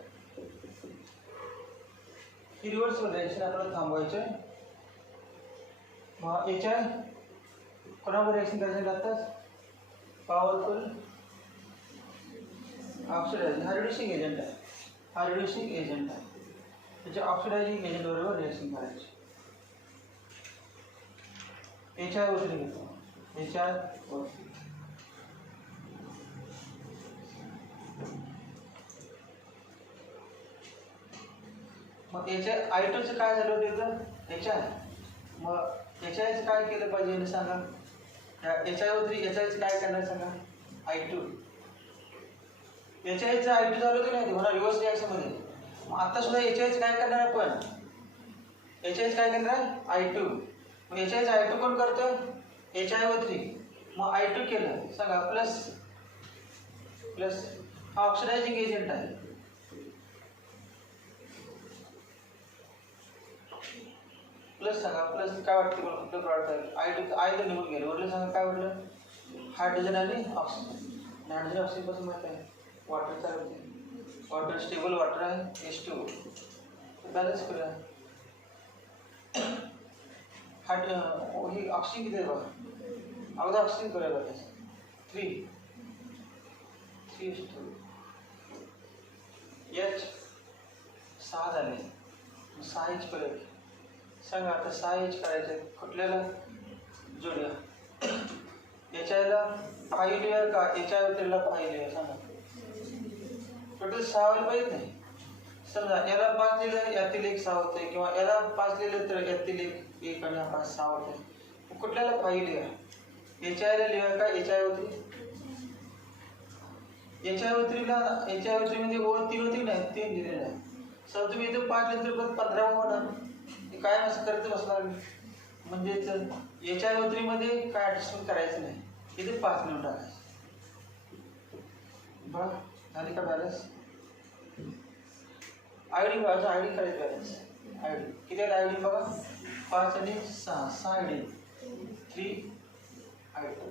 ही रिव्हर्सिबल रिॲक्शन आपल्याला थांबवायचं आहे. मग HR कोणावर रिॲक्शन करायचं लागतात? पॉवरफुल ऑक्सिडायझिंग हा रिड्युसिंग एजंट आहे. त्याच्या ऑक्सिडायझिंग एजंट बरोबर रिॲक्शन करायची. HI घेतो. HI मग I2चं काय झालं होतं HI. मग HIचं काय केलं पाहिजे सांगा. HIचं काय करणार सांगा. I2 I2 झालं की नाही ते म्हणा रिव्हर्स रिॲक्शनमध्ये. मग आता सुद्धा HIचं काय करणार आपण. HIचं काय करणार I2. मग HIचं I2 कोण करतं HiO3. मग I2 केलं सांगा प्लस हा ऑक्सिडायझिंग एजंट आहे. प्लस सांगा प्लस काय वाटतं मला कुठलं प्रॉडक्ट आहे. I तर निघून गेलं. वरलं सांगा काय वाटलं हायड्रोजन आणि ऑक्सिजन. हायड्रोजन ऑक्सिजन पासून माहिती आहे वॉटर स्टेबल वॉटर आहे H2. बॅलन्स करूया. ही ऑक्सिजन किती आहे बघा. अगोदर ऑक्सिजन करूया बघा. 3H2 H 6 झाले. 6H करूया सांगा. आता 6H करायचे कुठल्याला जोडूया. HIला 5 लेअर का HIO3ला 5 लेअर सांगा. टोटल 6 व्हायला पाहिजे नाही. समजा याला 5 लिहिलं यातील एक 6 होते किंवा याला 5 लिहिलं तर यातील एक आणि 5 6 होते. कुठल्याला 5 लिहा. HIला लिहा का HIO3. HIO3 मध्ये ओव्हर 3 होती नाही 3 लिहिलेलं आहे. सर तुम्ही इथे 5 लिहिलं तर 15 होणार. हे काय असं करत बसणार म्हणजेच HIO3 मध्ये काय ॲडजस्टमेंट करायचं नाही. इथे 5 लिहून टाकायचं. बघा झाली का बॅलन्स. आयोडीन बघा. आयोडीन करायचं बॅलन्स. आयोडीन किती आहे आयोडीन बघा 5 आणि 6 आयोडीन 3I2.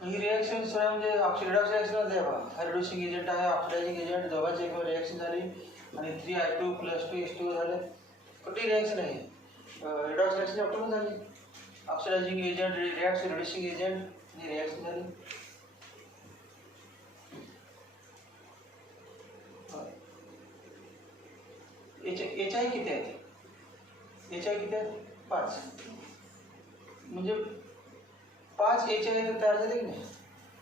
ही रिॲक्शन सोडा म्हणजे ऑक्सिडायझिंग रिॲक्शन आहे बघा. हा रिड्युसिंग एजंट आहे ऑक्सिडायझिंग एजंट दोघांची एक रिॲक्शन झाली आणि 3I2 + 2H2 झालं. कुठली रिॲक्शन आहे रिडॉक्स रिॲक्शन ऑप्टिमम झाली. Oxidizing agent reaction reducing agent ही रिॲक्शन झाली. HI किती आहे. HI किती आहे 5 म्हणजे 5 HI तयार झाले की नाही.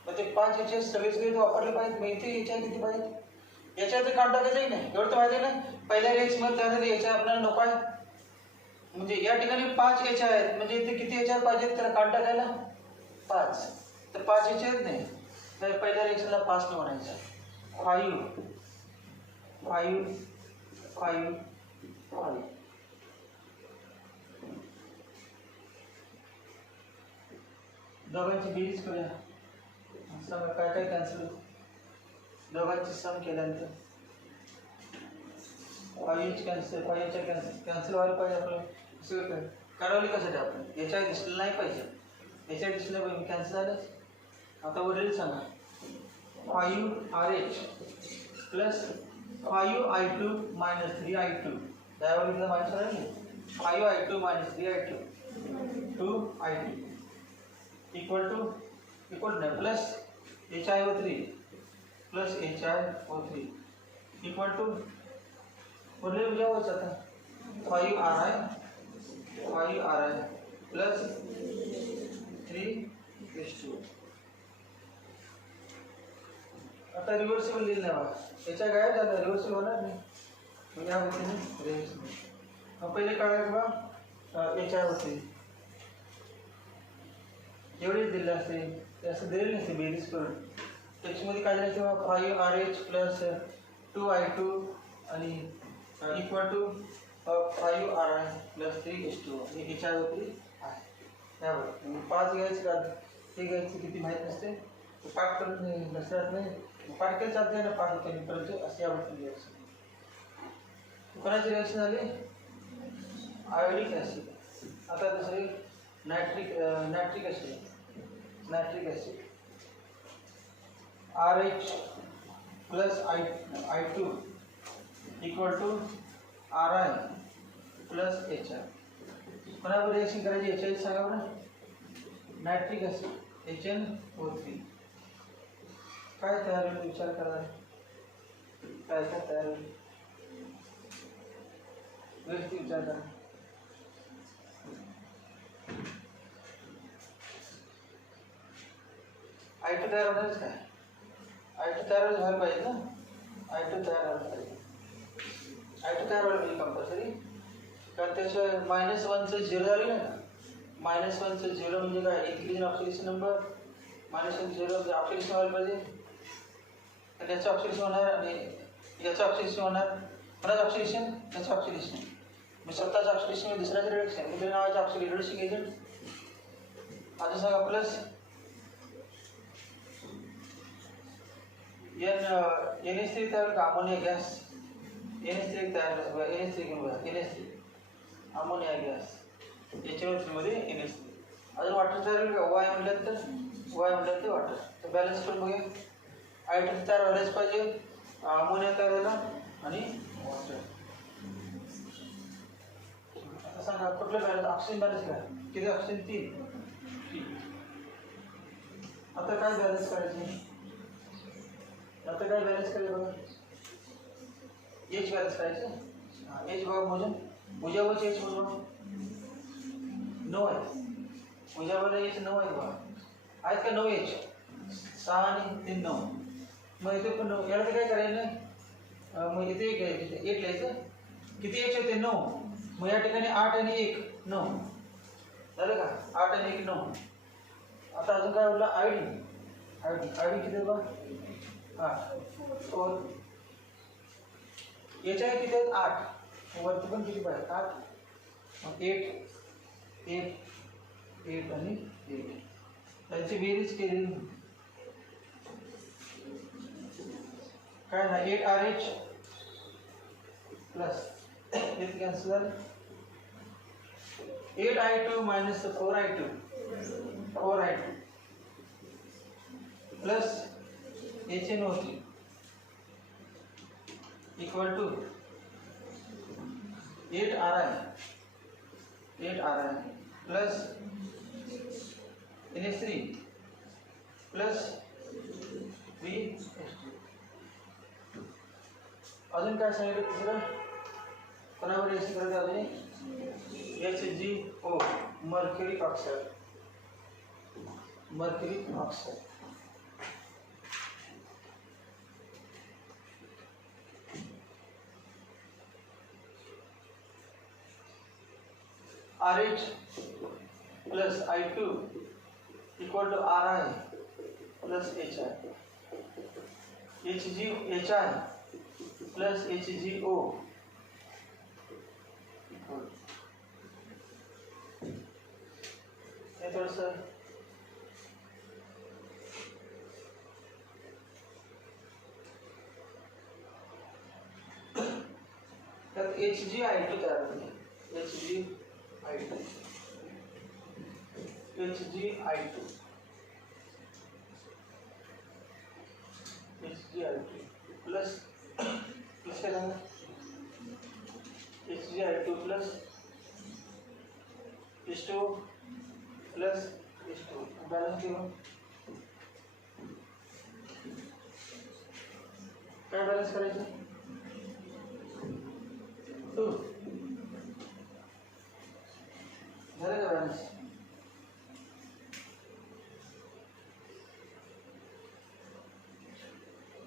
मग ते 5 HI सगळेच वापरले पाहिजेत. मग इथे HI किती पाहिजे. HI तर काढून टाकायचं नाही. एवढं तर माहिती आहे ना. पहिल्या रिॲक्शनमध्ये तयार झाले HI आपल्याला नको आहे. म्हणजे या ठिकाणी 5 HI आहेत म्हणजे इथे किती HI पाहिजेत त्याला काढून टाकायला 5. तर 5 HI आहेत नाही तर पहिल्या रिॲक्शनला 5 न म्हणायचं. 5 दोघांची बेरीज करूया. सांगा काय काय कॅन्सल होतं. दोघांची सम केल्यानंतर 5H कॅन्सल 5H कॅन्सल व्हायला पाहिजे. आपलं सगळं काढवली कशासाठी आपण HI दिसलं नाही पाहिजे. HI दिसलं पाहिजे कॅन्सल झालं. आता वरील सांगा 5RH + plus 5i2 minus 3i2 divergence minus आहे 5i2 minus 3i2 2i2 equal to plus hi3 plus hi3 equal to बोले मुझे हो जाता 5ri प्लस 3h2 आता रिव्हर्सिबल लिहिलं बघा याच्या काय झालं रिव्हर्सिबल होणार नाही म्हणजे या होते रिव्हर्सिबल पहिले काढायचं बघा याच्या होते एवढेच दिले असते ते असं दिले नसते बेरीज करून त्याच्यामध्ये काय झालं तेव्हा 5RH प्लस 2i2 आणि equal to 5ri plus 3h2 हे याच्या होती आहे त्यावर 5 घ्यायचं का ते घ्यायचं किती माहीत नसते पाठ करून लक्षात नाही पाठ केलं चालते ना पाठ होते परंतु असे आवडते रिॲक्शन कोणाची रिॲक्शन झाली आयोडिक ॲसिड आता दुसरी nitric acid RH plus I2 equal to RI plus HR कोणावर रिॲक्शन करायची HI सांगा बरं नायट्रिक ॲसिड HNO3 काय तयार होईल विचार करा काय तयार होईल व्यवस्थित विचार करा I2 तयार होणारच काय I2 तयार व्हायला पाहिजे ना I2 तयार व्हायला पाहिजे I2 तयार व्हायला पाहिजे कंपल्सरी कारण त्याशिवाय -1चं 0 झाली ना -1चं 0 म्हणजे काय इंक्रीज इन ऑक्सिडेशन नंबर -1 0 म्हणजे ऑक्सिडेशन व्हायला पाहिजे आणि याचं ऑक्सिडेशन होणार आणि याचं ऑक्सिडेशन होणार कोणाचं ऑक्सिडेशन याचं ऑक्सिडेशन मग स्वतःचं ऑक्सिडेशन म्हणजे दुसऱ्याचं रिडक्शन म्हणजे नावाचं ऑक्सिडेशन रिडक्शन एजंट अजून सांगा प्लस NH3 तयार होईल अमोनिया गॅस NH3 तयार NH3 घेऊन बघा NH3 अमोनिया गॅस HNO3 मध्ये NH3 अजून वॉटर तयार होईल का वाय म्हटलं तर वॉटर तर बॅलन्स करून बघूया I2 तयार व्हायलाच पाहिजे अमोनिया तयार झाला आणि वॉटर आता सांगा कुठलं बॅलन्स ऑक्सिजन बॅलन्स काय किती ऑक्सिजन 3 आता काय बॅलन्स करायचे आता काय बॅलन्स करायचं बघा H बॅलन्स करायचं H बघा मोजून भुजावरचे H मोजून 9 आहे भुजावर H 9 आहे बघा आहेत का 9 H 6 आणि 3 9 मग इथे पण 9 याला काय करायचं नाही मग इथे 1 लिहायचं किती H होते 9 मग या ठिकाणी 8 आणि 1 9 झालं का 8 आणि 1 9 आता अजून काय बोलला आयडी किती बघा 8 4 याच्या किती आहेत 8 वरती पण किती पाहिजे 8 मग 8 आणि 8 त्यांची बेरीज केली काय ना 8RH प्लस हे कॅन्सल झालं 8I2 minus 4I2 plus HNO3 equal to 8RI plus NH3 plus 3H2 अजून काय सांगितलं तिसरं कोणावर रिएक्शन करायचं अजून HgO mercuric oxide RH plus I2 equal to RI plus HI HI plus HgO equal हे थोडंसं त्यात HgI2 तयार होते HgI2 plus क्या रहेगा HgI2 plus H2 plus H2 balance क्यों क्या बैलेंस करायचं 2 झालं का बैलेंस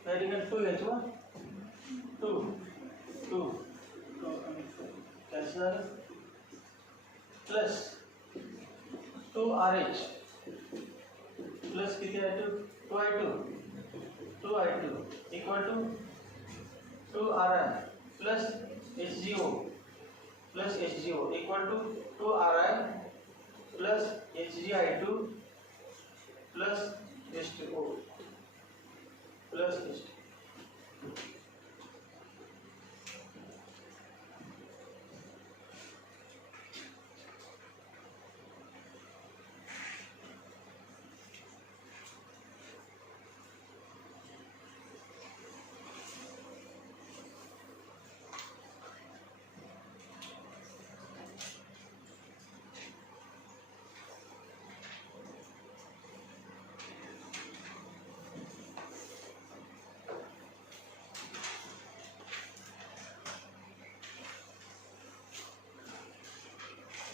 या ठिकाणी 2 घ्यायचं 2 2 कॅन्सल झालं प्लस 2RH प्लस किती I2 2I2 equal to 2RI plus HGO equal to 2RI plus HgI2 plus H2O plus H2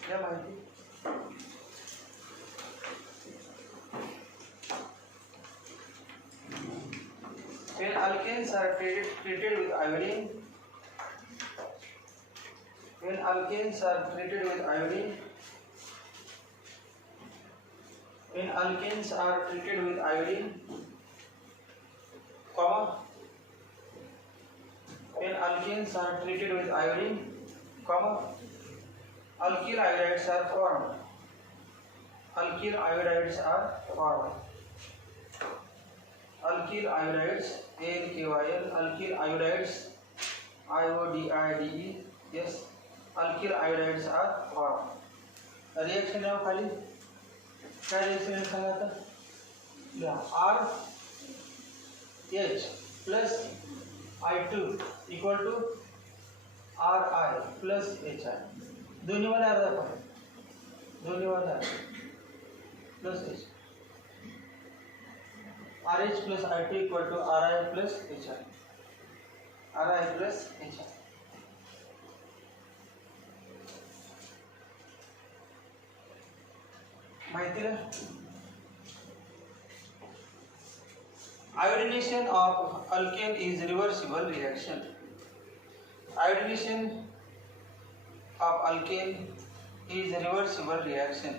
क्या माहिती when alkanes are treated with iodine when alkanes are treated with iodine when alkanes are treated with iodine comma when alkanes are treated with iodine comma alkyl iodides are formed alkyl iodides ALKYL alkyl iodides IODIDES alkyl iodides are formed reaction है खाली क्या reaction है सांगा आता RH plus I2 equal to RI plus HI दोन्ही वाले अर्धा पण दोन्ही वाले plus H RH plus I2 equal to RI plus HI माहिती ना iodination of alkane is reversible reaction iodination of alkane is reversible reaction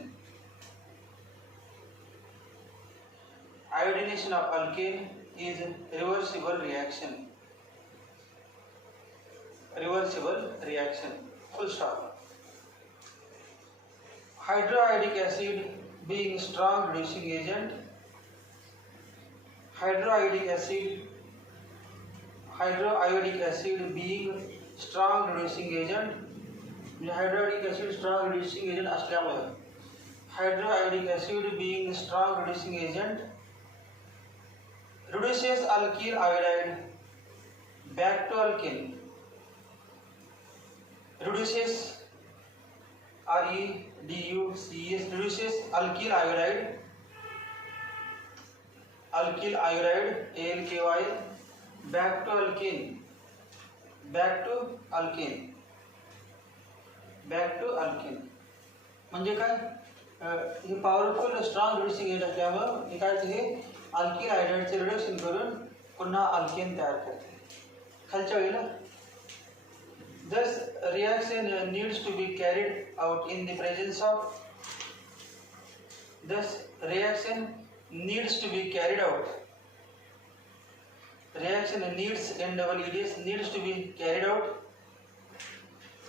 iodination of alkane is reversible reaction full stop hydroiodic acid being strong reducing agent hydroiodic acid being strong reducing agent hydroiodic acid strong reducing agent असल्यामुळे hydroiodic acid being strong reducing agent reduces alkyl iodide back to alkane reduces reduces alkyl iodide ALKY back to alkane म्हणजे काय हे powerful strong reducing agent असल्यामुळे हे काय हे alkyl आयोडाइडचे reduction करून पुन्हा अल्केन तयार करते खालच्या वेळेला Thus, reaction needs to be carried out in the presence of. Thus, reaction needs to be carried out. Reaction needs NEEDS needs to be carried out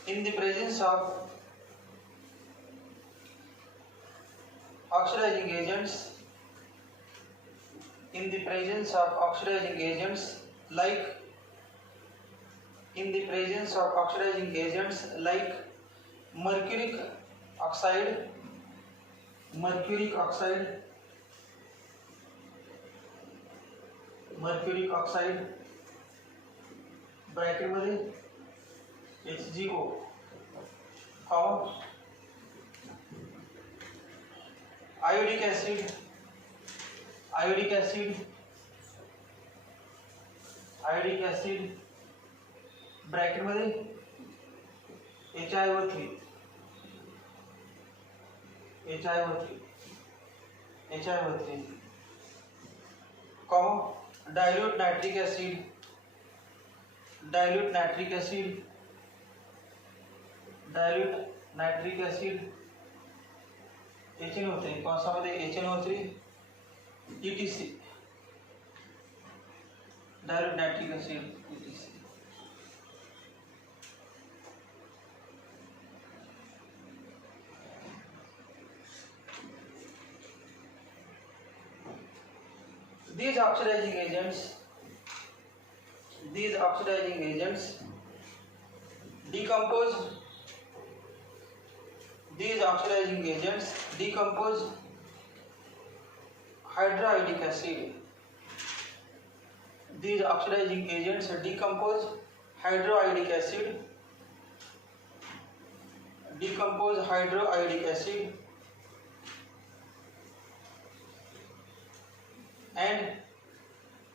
in the presence of oxidizing agents. In the presence of oxidizing agents like. In the presence of oxidizing agents like mercuric oxide, ब्रॅकेटमध्ये HgO comma iodic acid ब्रॅकेटमध्ये HiO3 comma dilute nitric acid HNO3 कौन सा मध्ये HNO3 ETC dilute nitric acid ETC. These oxidizing agents decompose hydroiodic acid. These oxidizing agents decompose hydroiodic acid and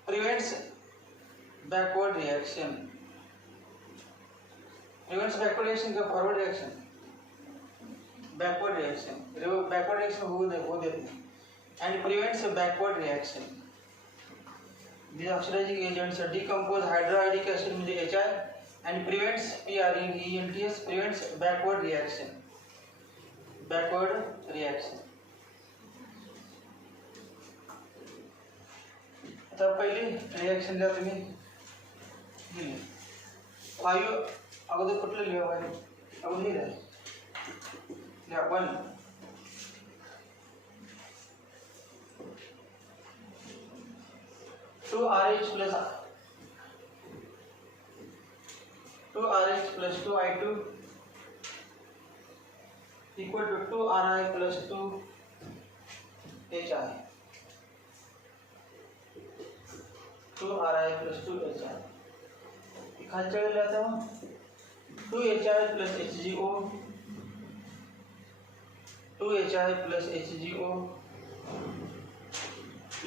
prevents backward reaction. Prevents backward reaction का forward reaction? Backward reaction हो देते हैं. And prevents backward reaction. These oxidizing agents decompose hydroiodic acid म्हणजे HI and prevents prevents backward reaction. आता पहिली reaction द्या तुम्ही दिली 5 अगोदर कुठलं लिहा पाहिजे अगोदर लिहा 1 2RH plus 2I2 equal to 2RI plus 2HI. 2RI plus 2HI. खालच्या वेळेला आता 2HI plus HgO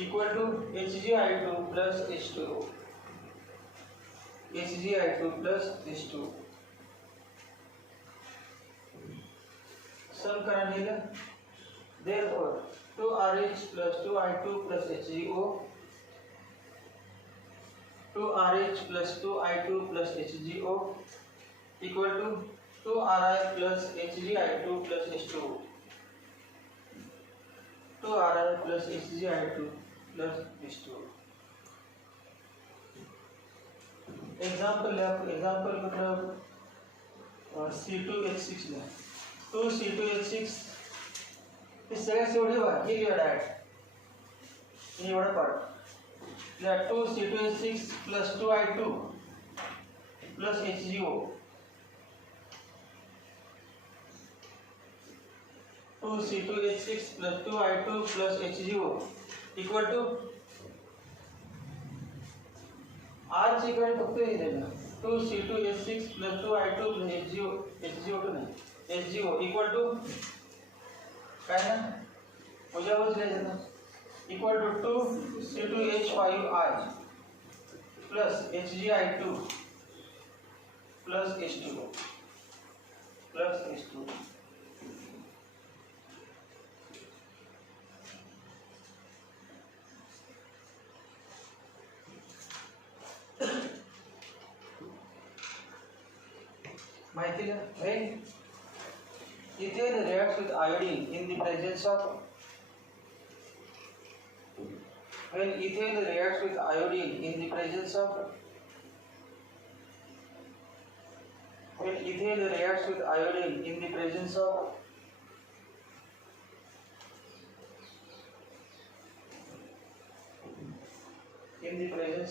equal to HgI2 plus H2O. सम करा लिहिलं. Therefore 2RH plus 2I2 plus HgO 2RH plus 2I2 plus HgO equal to 2RI plus HgI2 plus H2O. 2RI plus HgI2 plus H2O. Example मतलब C2H6 लिहा. 2C2H6 हे सगळ्यात एवढे बघा हे लिहा डायरेक्ट एवढा पार्ट लिहा. 2C2H6 plus 2I2 plus HgO 2C2H6 plus 2I2 plus HgO equal to R ची इक्वेशन फक्त हे देणार 2C2H6 plus 2I2 plus HgO2 नाही HgO equal to काय ना उजावच लिहायचं ना equal to 2C2H5I plus HgI2 plus H2O माहिती का when ethane reacts with iodine in the presence of when ethane reacts with iodine in the presence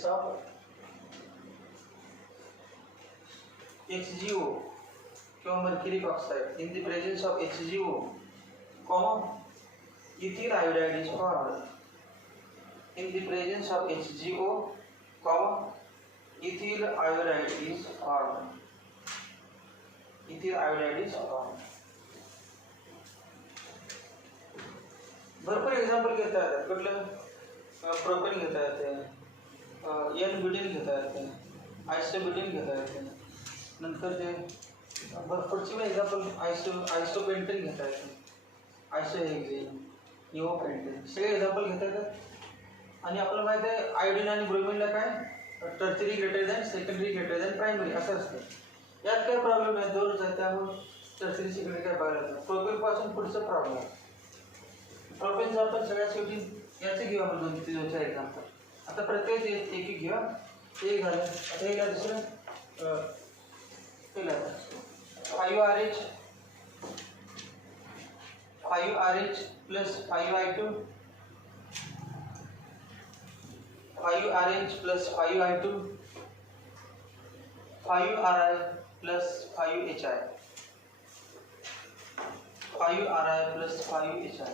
of HgO किंवा mercuric oxide in the presence of HgO, ethyl iodide is formed. In the presence of HgO, ethyl iodide is formed. Ethyl iodide is formed. भरपूर example घेता येतात. कुठलं propane घेता येते, N butane घेता येते, आयसोब्युटेन घेता येते. नंतर ते भरपूरची एक्झाम्पल आयसोपेंटेन घेता येते, आयसोहेक्झेन, निओपेंटेन, सगळे एक्झाम्पल घेता येतात. आणि आपल्याला माहिती आहे आयोडीन आणि ब्रोमिनला काय tertiary greater than, secondary greater than primary असं असतं. यात काय प्रॉब्लेम आहे, दोनच आहे, त्यामुळे टर्चरी सेकंडरी काय बघायला लागतं. प्रोपेन पासून पुढचं प्रॉब्लेम आहे. प्रोपेनचं आपण सगळ्यात शेवटी याचे घेऊ आपण 2-3 एक्झाम्पल. आता प्रत्येक एक घेऊया. एक झालं. आता हे दुसरं केलं आता 5RH 5RH plus 5I2 5RH plus 5I2 5RI plus 5HI 5RI plus 5HI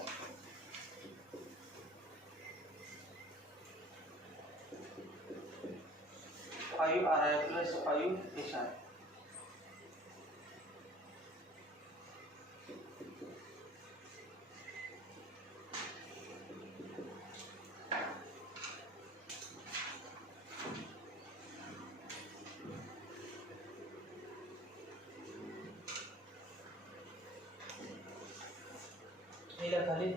5RI plus 5HI. खाली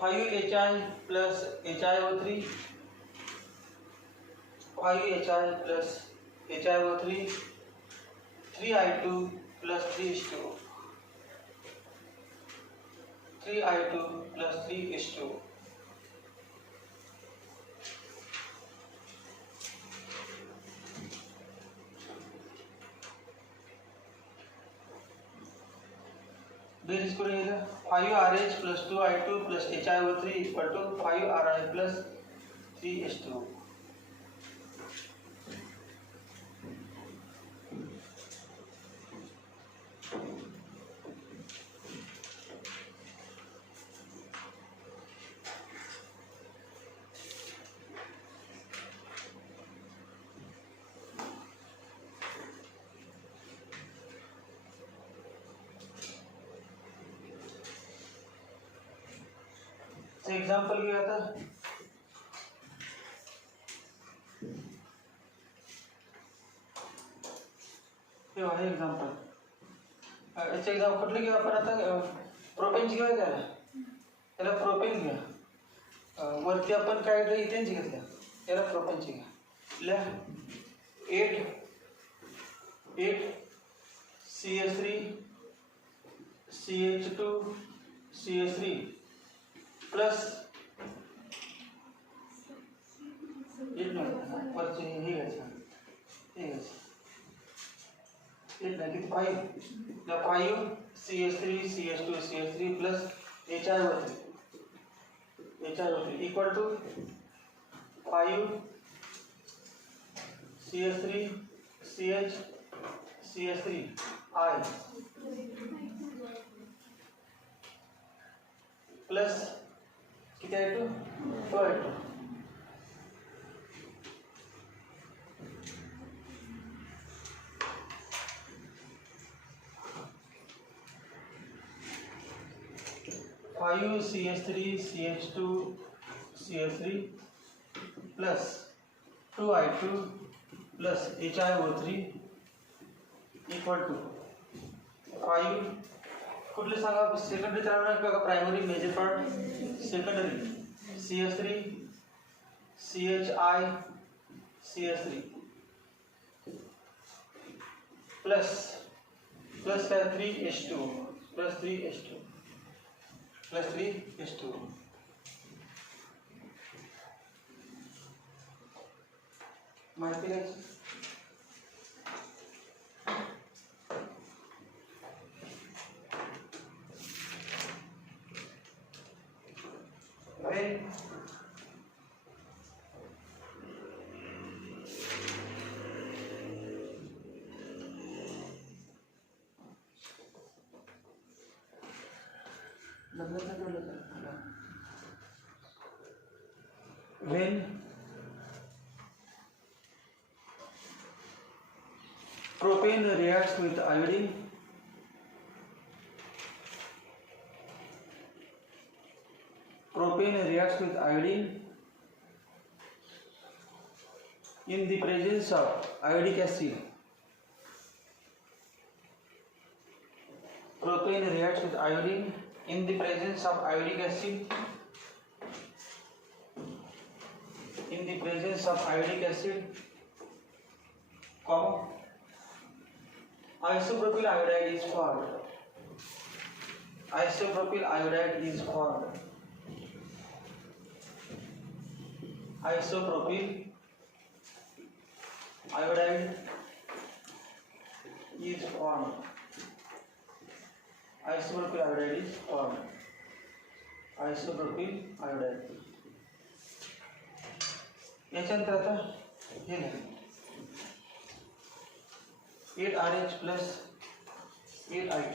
5HI plus HiO3 5HI plus HiO3 3I2 plus 3H2 3I2 plus 3H2 बेरीज करून येईल 5RH plus 2I2 plus HiO3 equal to 5RI plus 3H2. Example घेऊया आता. हे आहे example. याचे example कुठले घेऊ आपण आता. प्रोपेनची घेऊया त्याला प्रोपेन घ्या. वरती आपण काय इथेनची घेतल्या, त्याला प्रोपेनची घ्या. 8 CH3 CH2 CH3 प्लस वरचे हे घ्यायचं, हे घ्यायचं 5 CH3 CH2 CH3 plus HiO3 equal to 5 CH3 CH3 I plus किती I2 2I2 5 CH3 CH2 CH3 plus 2I2 plus HiO3 equal to 5 कुठले सांगा. सेकंडरी चालवणार का primary major part. Secondary CH3 CHI CH3 plus काय 3H2 plus 3H2 माहिती घ्यायची. when Propane reacts with iodine. Propane reacts with iodine in the presence of iodic acid. Propane reacts with iodine in the presence of iodic acid. In the presence of iodic acid, isopropyl iodide is formed. Isopropyl iodide is formed. Isopropyl iodide is formed. Isopropyl iodide is formed. Isopropyl iodide. याच्यानंतर आता हे नाही 8RH plus 8I2.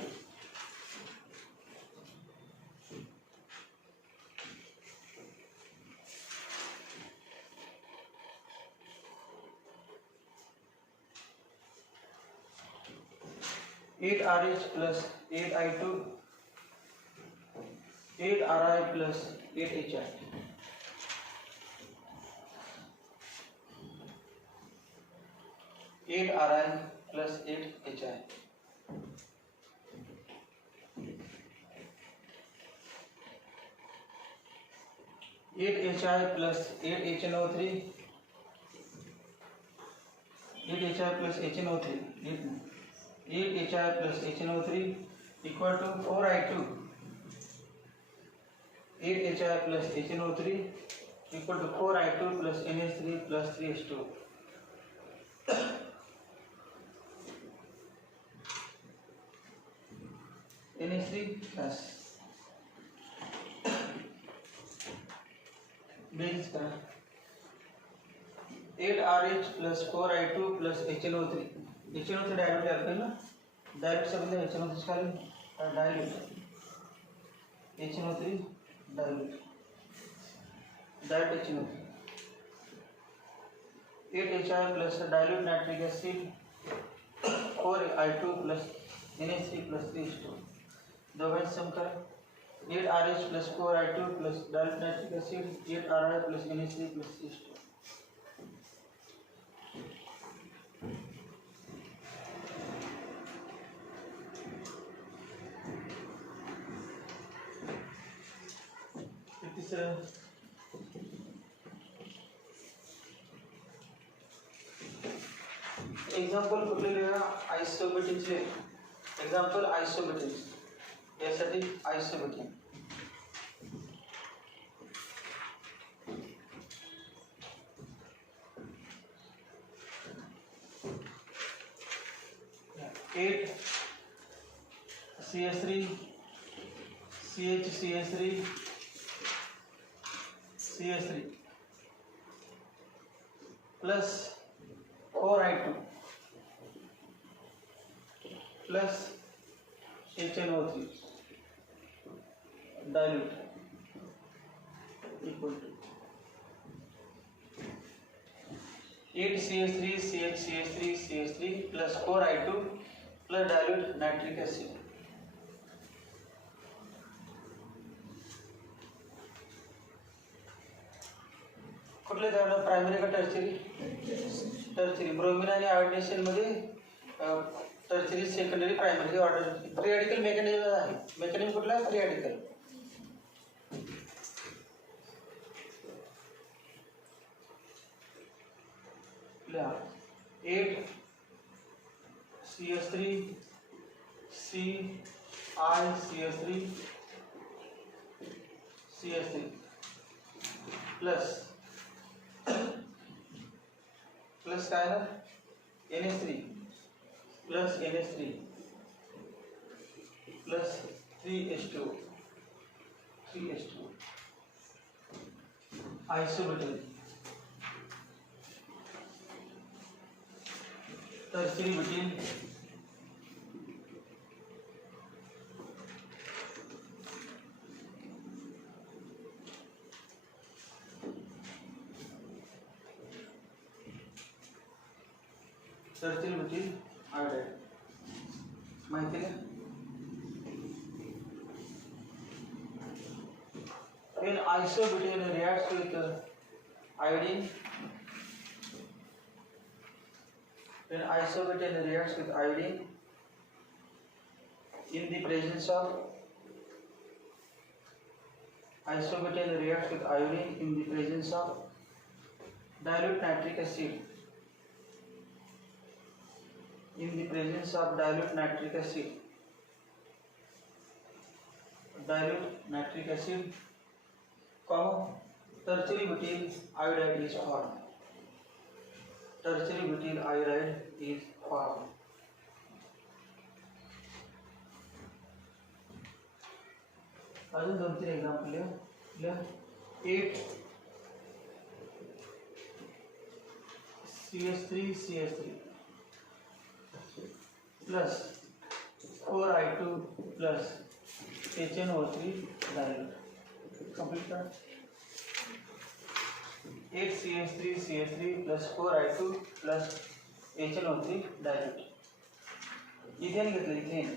Eight RH plus 8I2, 8RI plus 8HI. 8RI plus 8HI. 8HI plus 8HNO3. 8HI plus HNO3. 8HI plus HNO3 equal to 4I2. 8HI plus HNO3 equal to 4I2 plus NH3 plus 3H2. NH3 plus base करा 8RH plus 4I2 plus HNO3. HNO3 dilute alcohol ना, dilute से बदले HNO3 का dilute, HNO3 dilute, dilute HNO3. 8HI plus dilute nitric acid, 4I2 plus NH3 plus 3H2. दोबारा सम कर 8RH plus 4I2 plus dilute nitric acid, 8RI plus NH3 plus 3H2. तीसरा example कुठले लिहा आयसोबेटिनचे. Example आयसोबेटिन, यासाठी आयसोबेटिन eight CH3 CH3 CH3 plus 4I2 plus HNO3 dilute equal to 8CH3 CH3 CH3 plus 4I2 plus dilute nitric acid. कुठले झालं primary का tertiary? Tertiary. Bromine आणि iodination मध्ये tertiary, secondary, primary order. Free radical mechanism आहे. Mechanism कुठला? Free radical. लिहा 8 CH3 CI CH3 plus काय ना NH3 plus NH3 plus 3H2 आइसोबेटिन. टर्शियरी बेटिन टर्शियरी बेटिन iodide माहिती आहे. When isobutane reacts with iodine, when isobutane reacts with iodine in the presence of isobutane reacts with iodine in the presence of dilute nitric acid, in the presence of dilute nitric acid, tertiary butyl iodide is formed. Tertiary butyl iodide is formed. अजून 2-3 example लिहा. 8 CH3 plus 4I2 plus HNO3 dilute. Complete that. 8 CH3 plus 4I2 plus HNO3 dilute. Ethane घेतलं. Ethane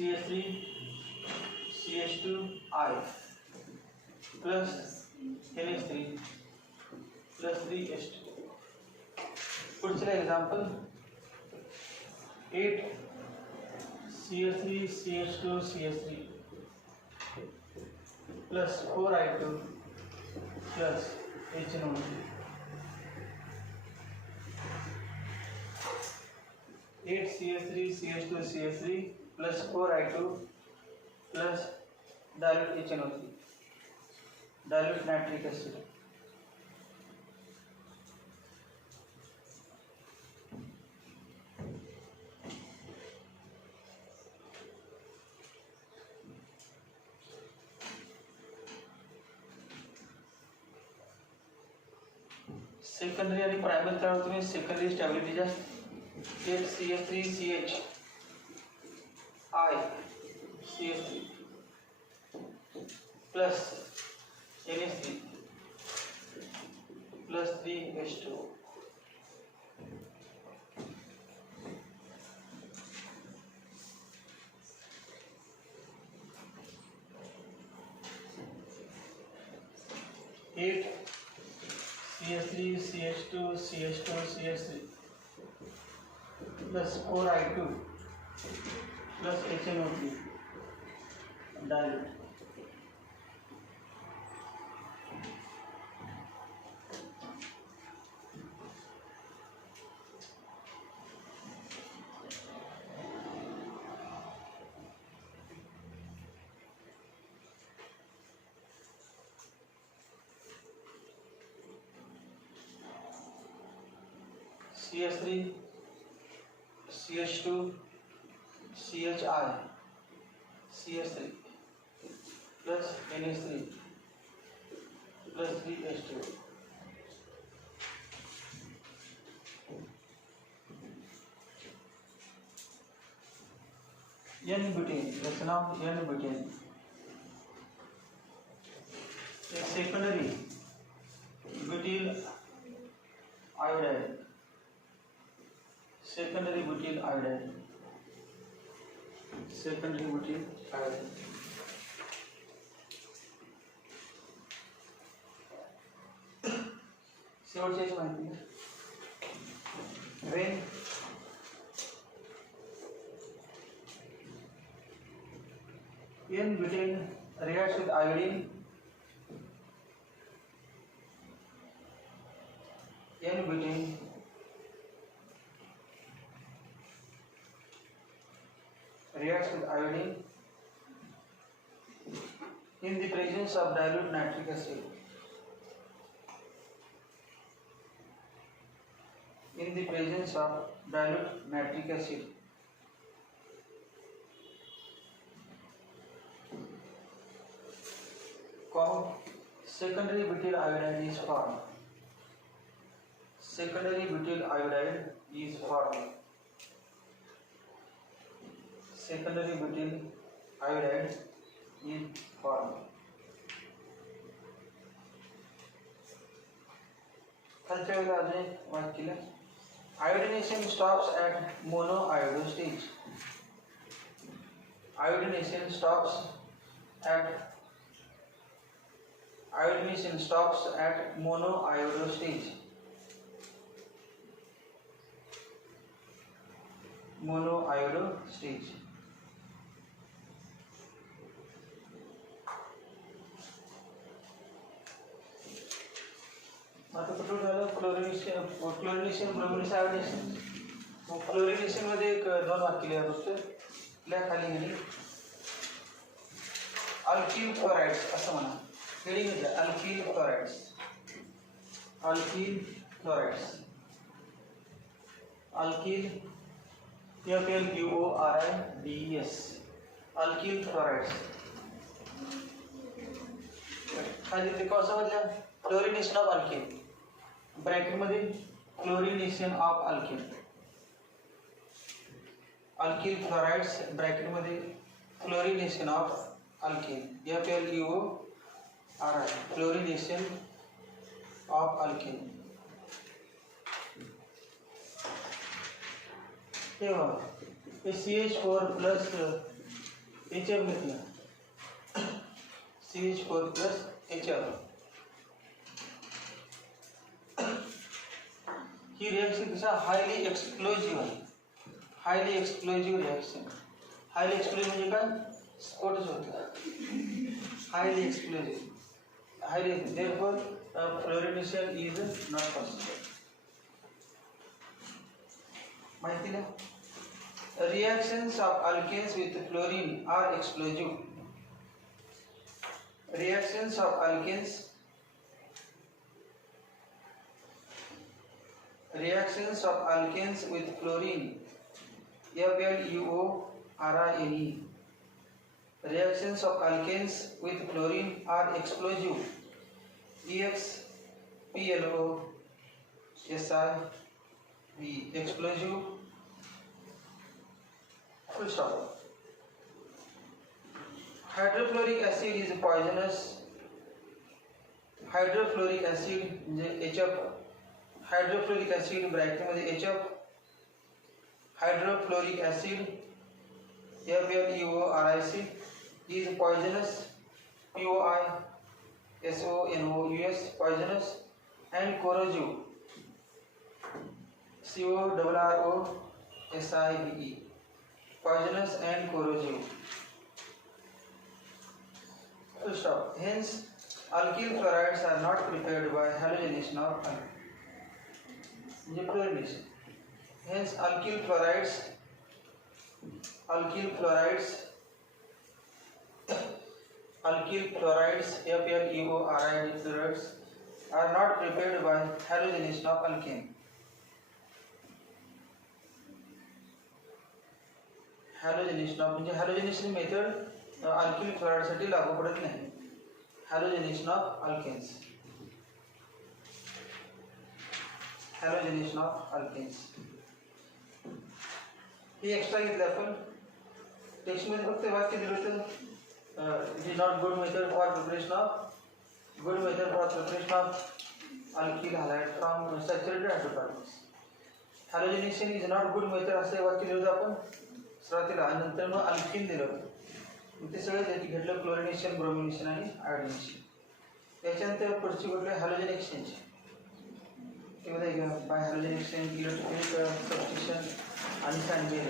CH3 CH2I plus NH3 plus 3H2. पुढचं example 8 CH3 CH2 CH3 plus 4I2 plus HNO3. 8 CH3 CH2 CH3 plus 4I2 plus dilute HNO3, dilute nitric acid. Secondary आणि primary काय होतं तुम्ही secondary stability जास्त. 8 CH3 CH I CH3 plus NH3 plus 3H2. Eight CH3 CH2 CH2 CH3 plus 4I2 plus HNO3 dilute. CH3 CH2 CHI CH3 plus NH3 plus 3H2. N-butane, rachna of N-butane. एक secondary butyl iodide. Secondary butyl iodide. Secondary butyl iodide. शेवटची माहिती when N-butane reacts with iodine, N-butane reacts with iodine in the presence of dilute nitric acid. In the presence of dilute nitric acid, secondary butyl iodide is formed. Secondary butyl iodide is formed. Secondary butyl iodide is formed. खालच्या वेळेला अजून एक वाक्य iodination stops at monoiodo stage. Iodination stops at monoiodo stage. Monoiodo stage. आता कुठं झालं chlorination bromination iodination. Chlorination मध्ये एक दोन वाक्य लिहा फक्त. आपल्या खाली गेली अल्किल क्लोराइड्स असं म्हणा. हेडिंग म्हणजे alkyl chlorides. Alkyl chlorides. Alkyl FLUORIDES. Alkyl chlorides. खाली ते कसं बदल्या क्लोरिनेशन ऑफ अल्किल. ब्रॅकेट मध्ये chlorination of alkyl. Alkyl chlorides bracket मध्ये chlorination of alkyl. FLUORI. Chlorination of alkyl. तेव्हा हे CH4 प्लस HF घेतलं. CH4 plus HF. ही रिएक्शन कशा हायली एक्सप्लोजिव्ह आहे. Highly explosive reaction. Highly explosive म्हणजे काय स्फोटच होतो. Highly explosive. Highly therefore fluorination is not possible. माहिती ना. Reactions of alkanes with fluorine are explosive. Reactions of alkanes with fluorine FLUORINE. Reactions of alkanes with fluorine are explosive. EXPLOSIV. Explosive. Full stop. Hydrofluoric acid is poisonous. Hydrofluoric acid म्हणजे HF. Hydrofluoric acid bracket मध्ये HF. Hydrofluoric acid FLUORIC is poisonous. POISONOUS. Poisonous and corrosive. CORROSIVE. Poisonous and corrosive. Full stop. Hence, alkyl chlorides are not prepared by halogenation of chlorination. Hence, alkyl chlorides FLUORIDES are not prepared by halogenation of alkane. Halogenation of म्हणजे halogenation method alkyl क्लोराइडसाठी लागू पडत नाही. Halogenation of alkanes. Halogenation of alkanes हे extra घेतलं आपण. टेक्स्टमध्ये फक्त वाक्य दिलं होतं it is not good method for preparation of alkyl halide from saturated hydrocarbons. Halogenation is not good method असं वाक्य दिलं होतं आपण सुरुवातीला. आणि नंतर मग अल्किन दिलं होतं. ते सगळं त्याची घेतलं क्लोरिनेशन, ब्रोमिनेशन आणि आयोडिनेशन. याच्यानंतर पुढची कुठले हॅलोजन एक्सचेंज. ते मध्ये by halogen exchange, electrophilic substitution आणि सॅन्डवियर.